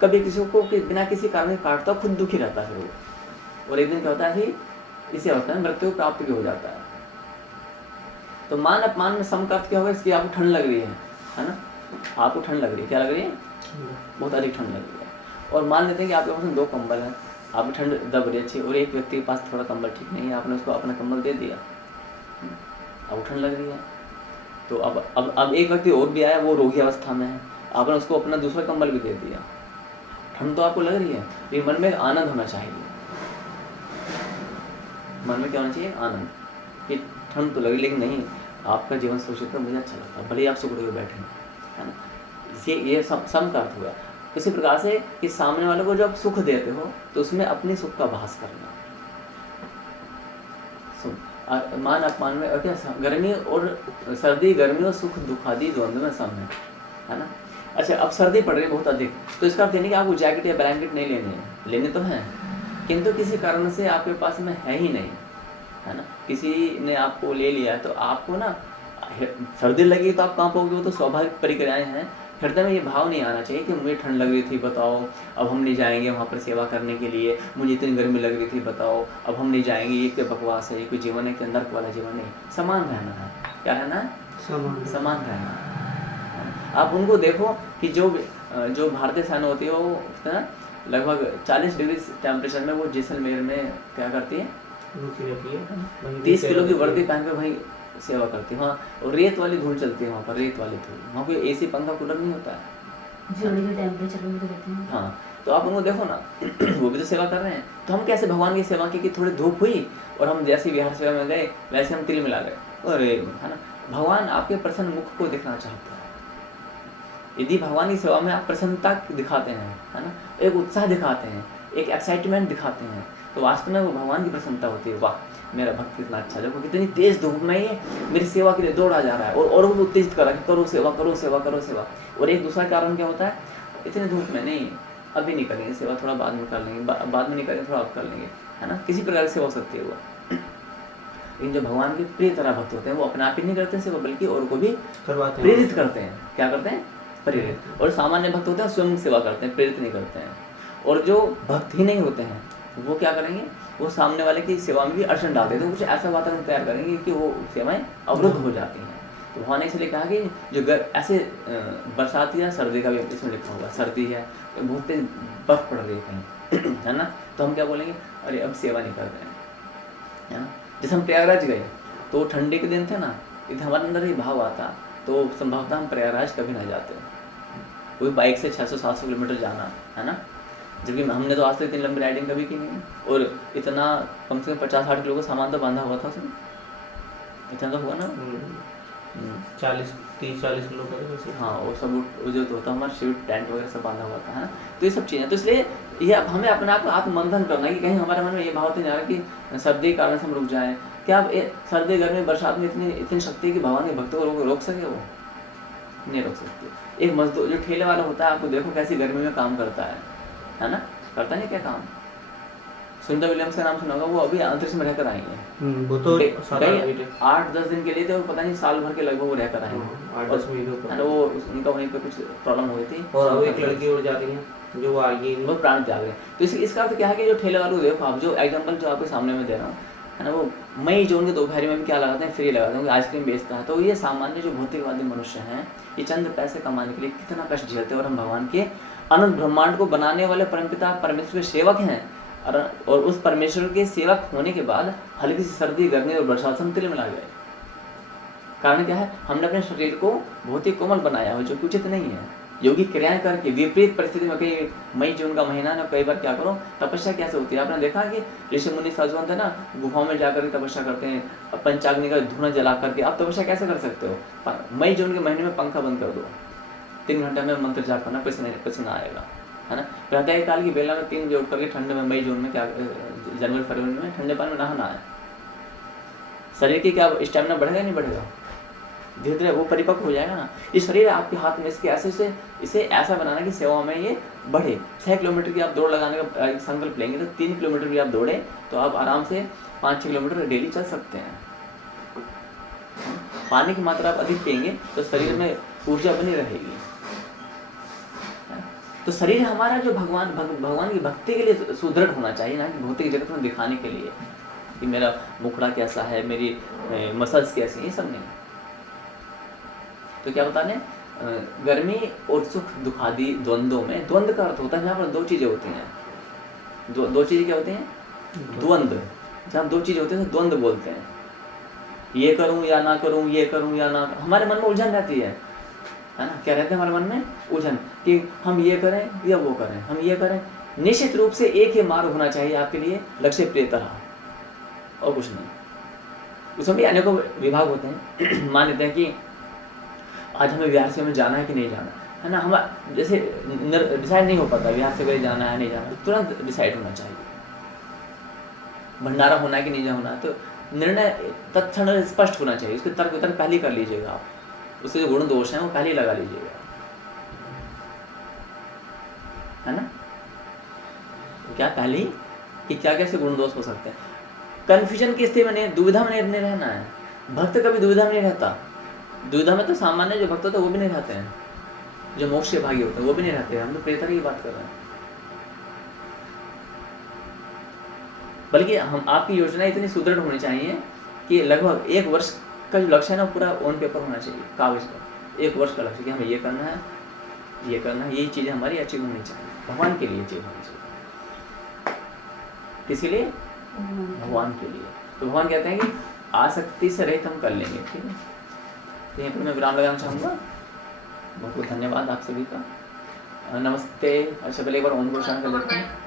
कभी किसी को बिना किसी कारण काटता, खुद दुखी रहता है वो, और एक दिन क्या होता है, इसी अवस्था में मृत्यु प्राप्त भी हो जाता है। तो मान अपमान में सम का अर्थ क्या होगा, इसकी आपको ठंड लग रही है ना, आपको ठंड लग रही है, क्या लग रही है, बहुत अधिक ठंड लग रही है। और मान लेते हैं कि आपके पास में 2 कंबल हैं, आपको ठंड दब रही है अच्छी, और एक व्यक्ति के पास थोड़ा कंबल ठीक नहीं है, आपने उसको अपना कंबल दे दिया, अब ठंड लग रही है। तो अब एक व्यक्ति और भी आया, वो रोगी अवस्था में है, आपने उसको अपना दूसरा कंबल भी दे दिया, ठंड तो आपको लग रही है, लेकिन मन में एक आनंद होना चाहिए, मन में क्या होना चाहिए, आनंद, कि ठंड तो लगी लेकिन नहीं, आपका जीवन सुरक्षित है, मुझे अच्छा लगता है, भले ही आप सुख हुए बैठे हैं, है ना। ये सम का अर्थ हुआ। इसी प्रकार से कि सामने वाले को जब सुख देते हो तो उसमें अपने सुख का भास करना। मान अपमान में, और क्या, गर्मी और सर्दी, गर्मी और सुख दुखादि द्वंद्व में सम है ना। अच्छा, अब सर्दी पड़ रही है बहुत अधिक, तो इसका अर्थ नहीं कि आपको जैकेट या ब्लैंकेट नहीं लेने हैं, लेने तो हैं, किंतु किसी कारण से आपके पास में है ही नहीं, है ना, किसी ने आपको ले लिया, तो आपको ना सर्दी लगी तो आप कहाँ पाओगे, वो तो स्वाभाविक प्रक्रियाएं हैं। हृदय में ये भाव नहीं आना चाहिए कि मुझे ठंड लग रही थी, बताओ अब हम नहीं जाएंगे वहाँ पर सेवा करने के लिए, मुझे इतनी गर्मी लग रही थी, बताओ अब हम नहीं जाएंगे, ये क्या बकवास है, ये कोई जीवन है कि नर्क वाला जीवन है। समान रहना है, क्या रहना है, समान रहना है। आप उनको देखो कि जो भारतीय सेना होती है वो लगभग 40 डिग्री टेम्परेचर में वो जैसलमेर में क्या करती है, 30 किलो की वर्दी पहन कर वहीं सेवा करती है वहाँ, और रेत वाली धूल चलती है वहाँ पर, रेत वाली धूल, वहाँ कोई एसी पंखा कूलर नहीं होता है, जो टेम्परेचर में तो रहते हैं। हाँ, तो आप उनको देखो ना वो भी तो सेवा कर रहे हैं। तो हम कैसे भगवान की सेवा की कि थोड़ी धूप हुई और हम जैसे विहार सेवा में गए वैसे हम तिल मिला गए, अरे है ना। भगवान आपके प्रसन्न मुख को दिखना चाहते हैं। यदि भगवान की सेवा में आप प्रसन्नता दिखाते हैं, है ना, एक उत्साह दिखाते हैं, एक एक्साइटमेंट दिखाते हैं, तो वास्तव में वो भगवान की प्रसन्नता होती है। वाह, मेरा भक्त कितना अच्छा, देखो कितनी तेज धूप में ये मेरी सेवा के लिए दौड़ा जा रहा है, और वो उत्तेजित कर रहा है, करो सेवा, करो सेवा, करो सेवा। और एक दूसरा कारण क्या होता है, इतनी धूप में नहीं, अभी नहीं करेंगे सेवा, थोड़ा बाद में कर लेंगे, बाद में नहीं करेंगे, थोड़ा अब कर लेंगे, है ना, किसी प्रकार की सेवा हो सकती है वो। लेकिन जो भगवान के प्रिय तरह भक्त होते हैं वो अपने आप ही नहीं करते सेवा, बल्कि और को भी प्रेरित करते हैं। क्या करते हैं, प्रेरित। और सामान्य भक्त होते हैं स्वयं सेवा करते हैं, प्रेरित नहीं करते हैं। और जो भक्त ही नहीं होते हैं वो क्या करेंगे, वो सामने वाले की सेवा में भी अड़चन डाल देते हैं, कुछ ऐसा वातावरण तैयार करेंगे कि वो सेवाएं अवरुद्ध हो जाती हैं। तो भगवान ने इसलिए कहा कि जो ऐसे बरसात या सर्दी का भी इसमें लिखा होगा, सर्दी है, बहुत तेज बर्फ पड़ रही है कहीं, है ना, तो हम क्या बोलेंगे, अरे अब सेवा नहीं कर रहे हैं, है ना। जैसे हम प्रयागराज गए तो ठंडी के दिन थे ना, यदि हमारे अंदर ये भाव आता तो संभवतः हम प्रयागराज कभी ना जाते। कोई बाइक से 600-700 किलोमीटर जाना, है ना, जबकि हमने तो आज तक इतनी लंबी राइडिंग कभी की नहीं, और इतना कम से कम 50-60 किलो का सामान तो बांधा हुआ था उसमें, इतना तो हुआ ना, 30-40 किलो का। हाँ, वो सब जो तो होता हमारा शिफ्ट टेंट वगैरह सब बांधा हुआ था, है ना। तो ये सब चीज़ें, तो इसलिए ये हमें अपने आप को आत्ममंथन करना है कि कहीं हमारे मन में ये भाव तो नहीं आ रहा कि सर्दी के कारण से हम रुक जाएँ। क्या अब सर्दी, गर्मी, बरसात में इतनी शक्ति है कि भगवान के भक्तों को रोक सके, वो नहीं रोक सकते। एक मजदूर जो ठेले वाला होता है, आपको देखो कैसी गर्मी में काम करता है ना, करता नहीं क्या काम। सुनीता विलियम्स का नाम सुना होगा, वो अभी अंतरिक्ष में रहकर आई है, वो तो 8-10 दिन के लिए थे, और पता नहीं साल भर के लगभग वो रहकर आए हैं, 8-10 महीनों, वो उनका वहीं पे कुछ प्रॉब्लम हुई थी, और अब एक लड़की और जा रही है जो आगे वो प्राण त्याग रहे। तो इसका अर्थ क्या है कि जो ठेले वाले देखो, आप जो एग्जाम्पल जो आपके सामने में दे रहा हूँ, है ना, वो मई जून के दोपहर में भी क्या लगाते हैं, फ्री लगाते हैं, आइसक्रीम बेचता है। तो ये सामान्य जो भौतिकवादी मनुष्य हैं, ये चंद पैसे कमाने के लिए कितना कष्ट झेलते हैं, और हम भगवान के अनंत ब्रह्मांड को बनाने वाले परमपिता परमेश्वर के सेवक हैं, और उस परमेश्वर के सेवक होने के बाद हल्की सी सर्दी, गर्मी और बरसात से हम तिल मिला गए। कारण क्या है, हमने अपने शरीर को बहुत ही कोमल बनाया हो, जो कि उचित नहीं है। योगी क्रियाएं करके विपरीत परिस्थिति में, कई मई जून का महीना ना, कई बार क्या करो, तपस्या कैसे होती है। आपने देखा कि ऋषि मुनि साधुवंत है ना, गुफाओं में जाकर तपस्या करते हैं, पंचाग्नि का धुआं जला करके। आप तपस्या कैसे कर सकते हो, मई जून के महीने में पंखा बंद कर दो, 3 घंटे में मंत्र जाप करना, पसीना आएगा, है ना। प्रातः काल की बेला में 3 बजे उठ करके ठंड में, मई जून में, क्या जनवरी फरवरी में ठंडे पानी में नहाना है। शरीर की क्या स्टेमिना बढ़ेगा, नहीं बढ़ेगा, धीरे धीरे वो परिपक्व हो जाएगा ना। ये शरीर आपके हाथ में, इसके इसे ऐसा बनाना कि सेवा में ये बढ़े। 6 किलोमीटर की आप दौड़ लगाने का संकल्प लेंगे तो 3 किलोमीटर भी आप दौड़े तो आप आराम से 5-6 किलोमीटर डेली चल सकते हैं। पानी की मात्रा आप अधिक पिएंगे तो शरीर में ऊर्जा बनी रहेगी। तो शरीर हमारा जो भगवान की भक्ति के लिए सुदृढ़ होना चाहिए, ना कि भौतिक जगत में दिखाने के लिए कि मेरा मुखड़ा कैसा है, मेरी मसल्स कैसी, ये सब नहीं। तो क्या बता रहे हैं, गर्मी और सुख दुखादि द्वंद्वों में, द्वंद्व का अर्थ होता है जहाँ पर दो चीज़ें होती हैं, दो चीज़ें क्या होती हैं, द्वंद्व। जहाँ दो चीज़ें होती हैं तो द्वंद्व बोलते हैं। ये करूँ या ना करूँ, ये करूँ या ना, हमारे मन में उलझन रहती है ना, क्या रहता है हमारे मन में, उलझन, कि हम ये करें या वो करें, हम ये करें। निश्चित रूप से एक ही मार्ग होना चाहिए आपके लिए, लक्ष्य प्रियतः, और कुछ नहीं। उसमें भी अनेकों विभाग होते हैं। मान लेते हैं कि आज हमें बिहार से हमें जाना है कि नहीं जाना है ना, हम जैसे डिसाइड नहीं हो पाता बिहार से कहीं जाना है नहीं जाना, तुरंत डिसाइड होना चाहिए। भंडारा होना है कि नहीं होना, तो निर्णय तत्क्षण स्पष्ट होना चाहिए। उसके तर्क वितर्क पहले कर लीजिएगा आप, उसके जो गुण दोष हैं वो पहले लगा लीजिएगा, है ना। तो क्या पहले ही कि क्या कैसे गुण दोष हो सकते हैं। कन्फ्यूजन की स्थिति में नहीं, दुविधा में नहीं रहना है। भक्त कभी दुविधा में नहीं रहता। दुविधा में तो सामान्य जो भक्त होते हैं वो भी नहीं रहते हैं, जो मोक्ष के भागी होते हैं वो भी नहीं रहते हैं। हम तो प्रेतर की बात कर रहे हैं। बल्कि हम आपकी योजना इतनी सुदृढ़ होनी चाहिए कि लगभग 1 वर्ष का जो लक्ष्य है ना पूरा ऑन पेपर होना चाहिए, कागज पर 1 वर्ष का लक्ष्य कि हमें ये करना है, ये करना है, यही चीज़ें हमारी अचीव होनी चाहिए। भगवान के लिए अचीव होनी चाहिए। किसी लिए? भगवान के लिए। तो भगवान कहते हैं कि आसक्ति से रहित हम कर लेंगे, ठीक है। तो यहाँ पर मैं विराम लगाना चाहूँगा। बहुत बहुत धन्यवाद आप सभी का। नमस्ते। अच्छा पहले एक बार ओम को उच्चारण कर लेते हैं।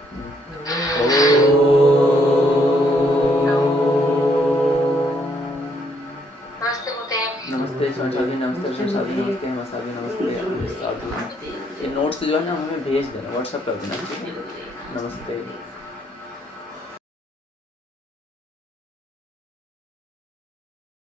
नमस्ते संसाधी, नमस्ते संसाधी, नमस्ते मसाधी, नमस्ते साधु। ये नोट्स जो है ना हमें भेज देना, व्हाट्सएप कर देना। नमस्ते।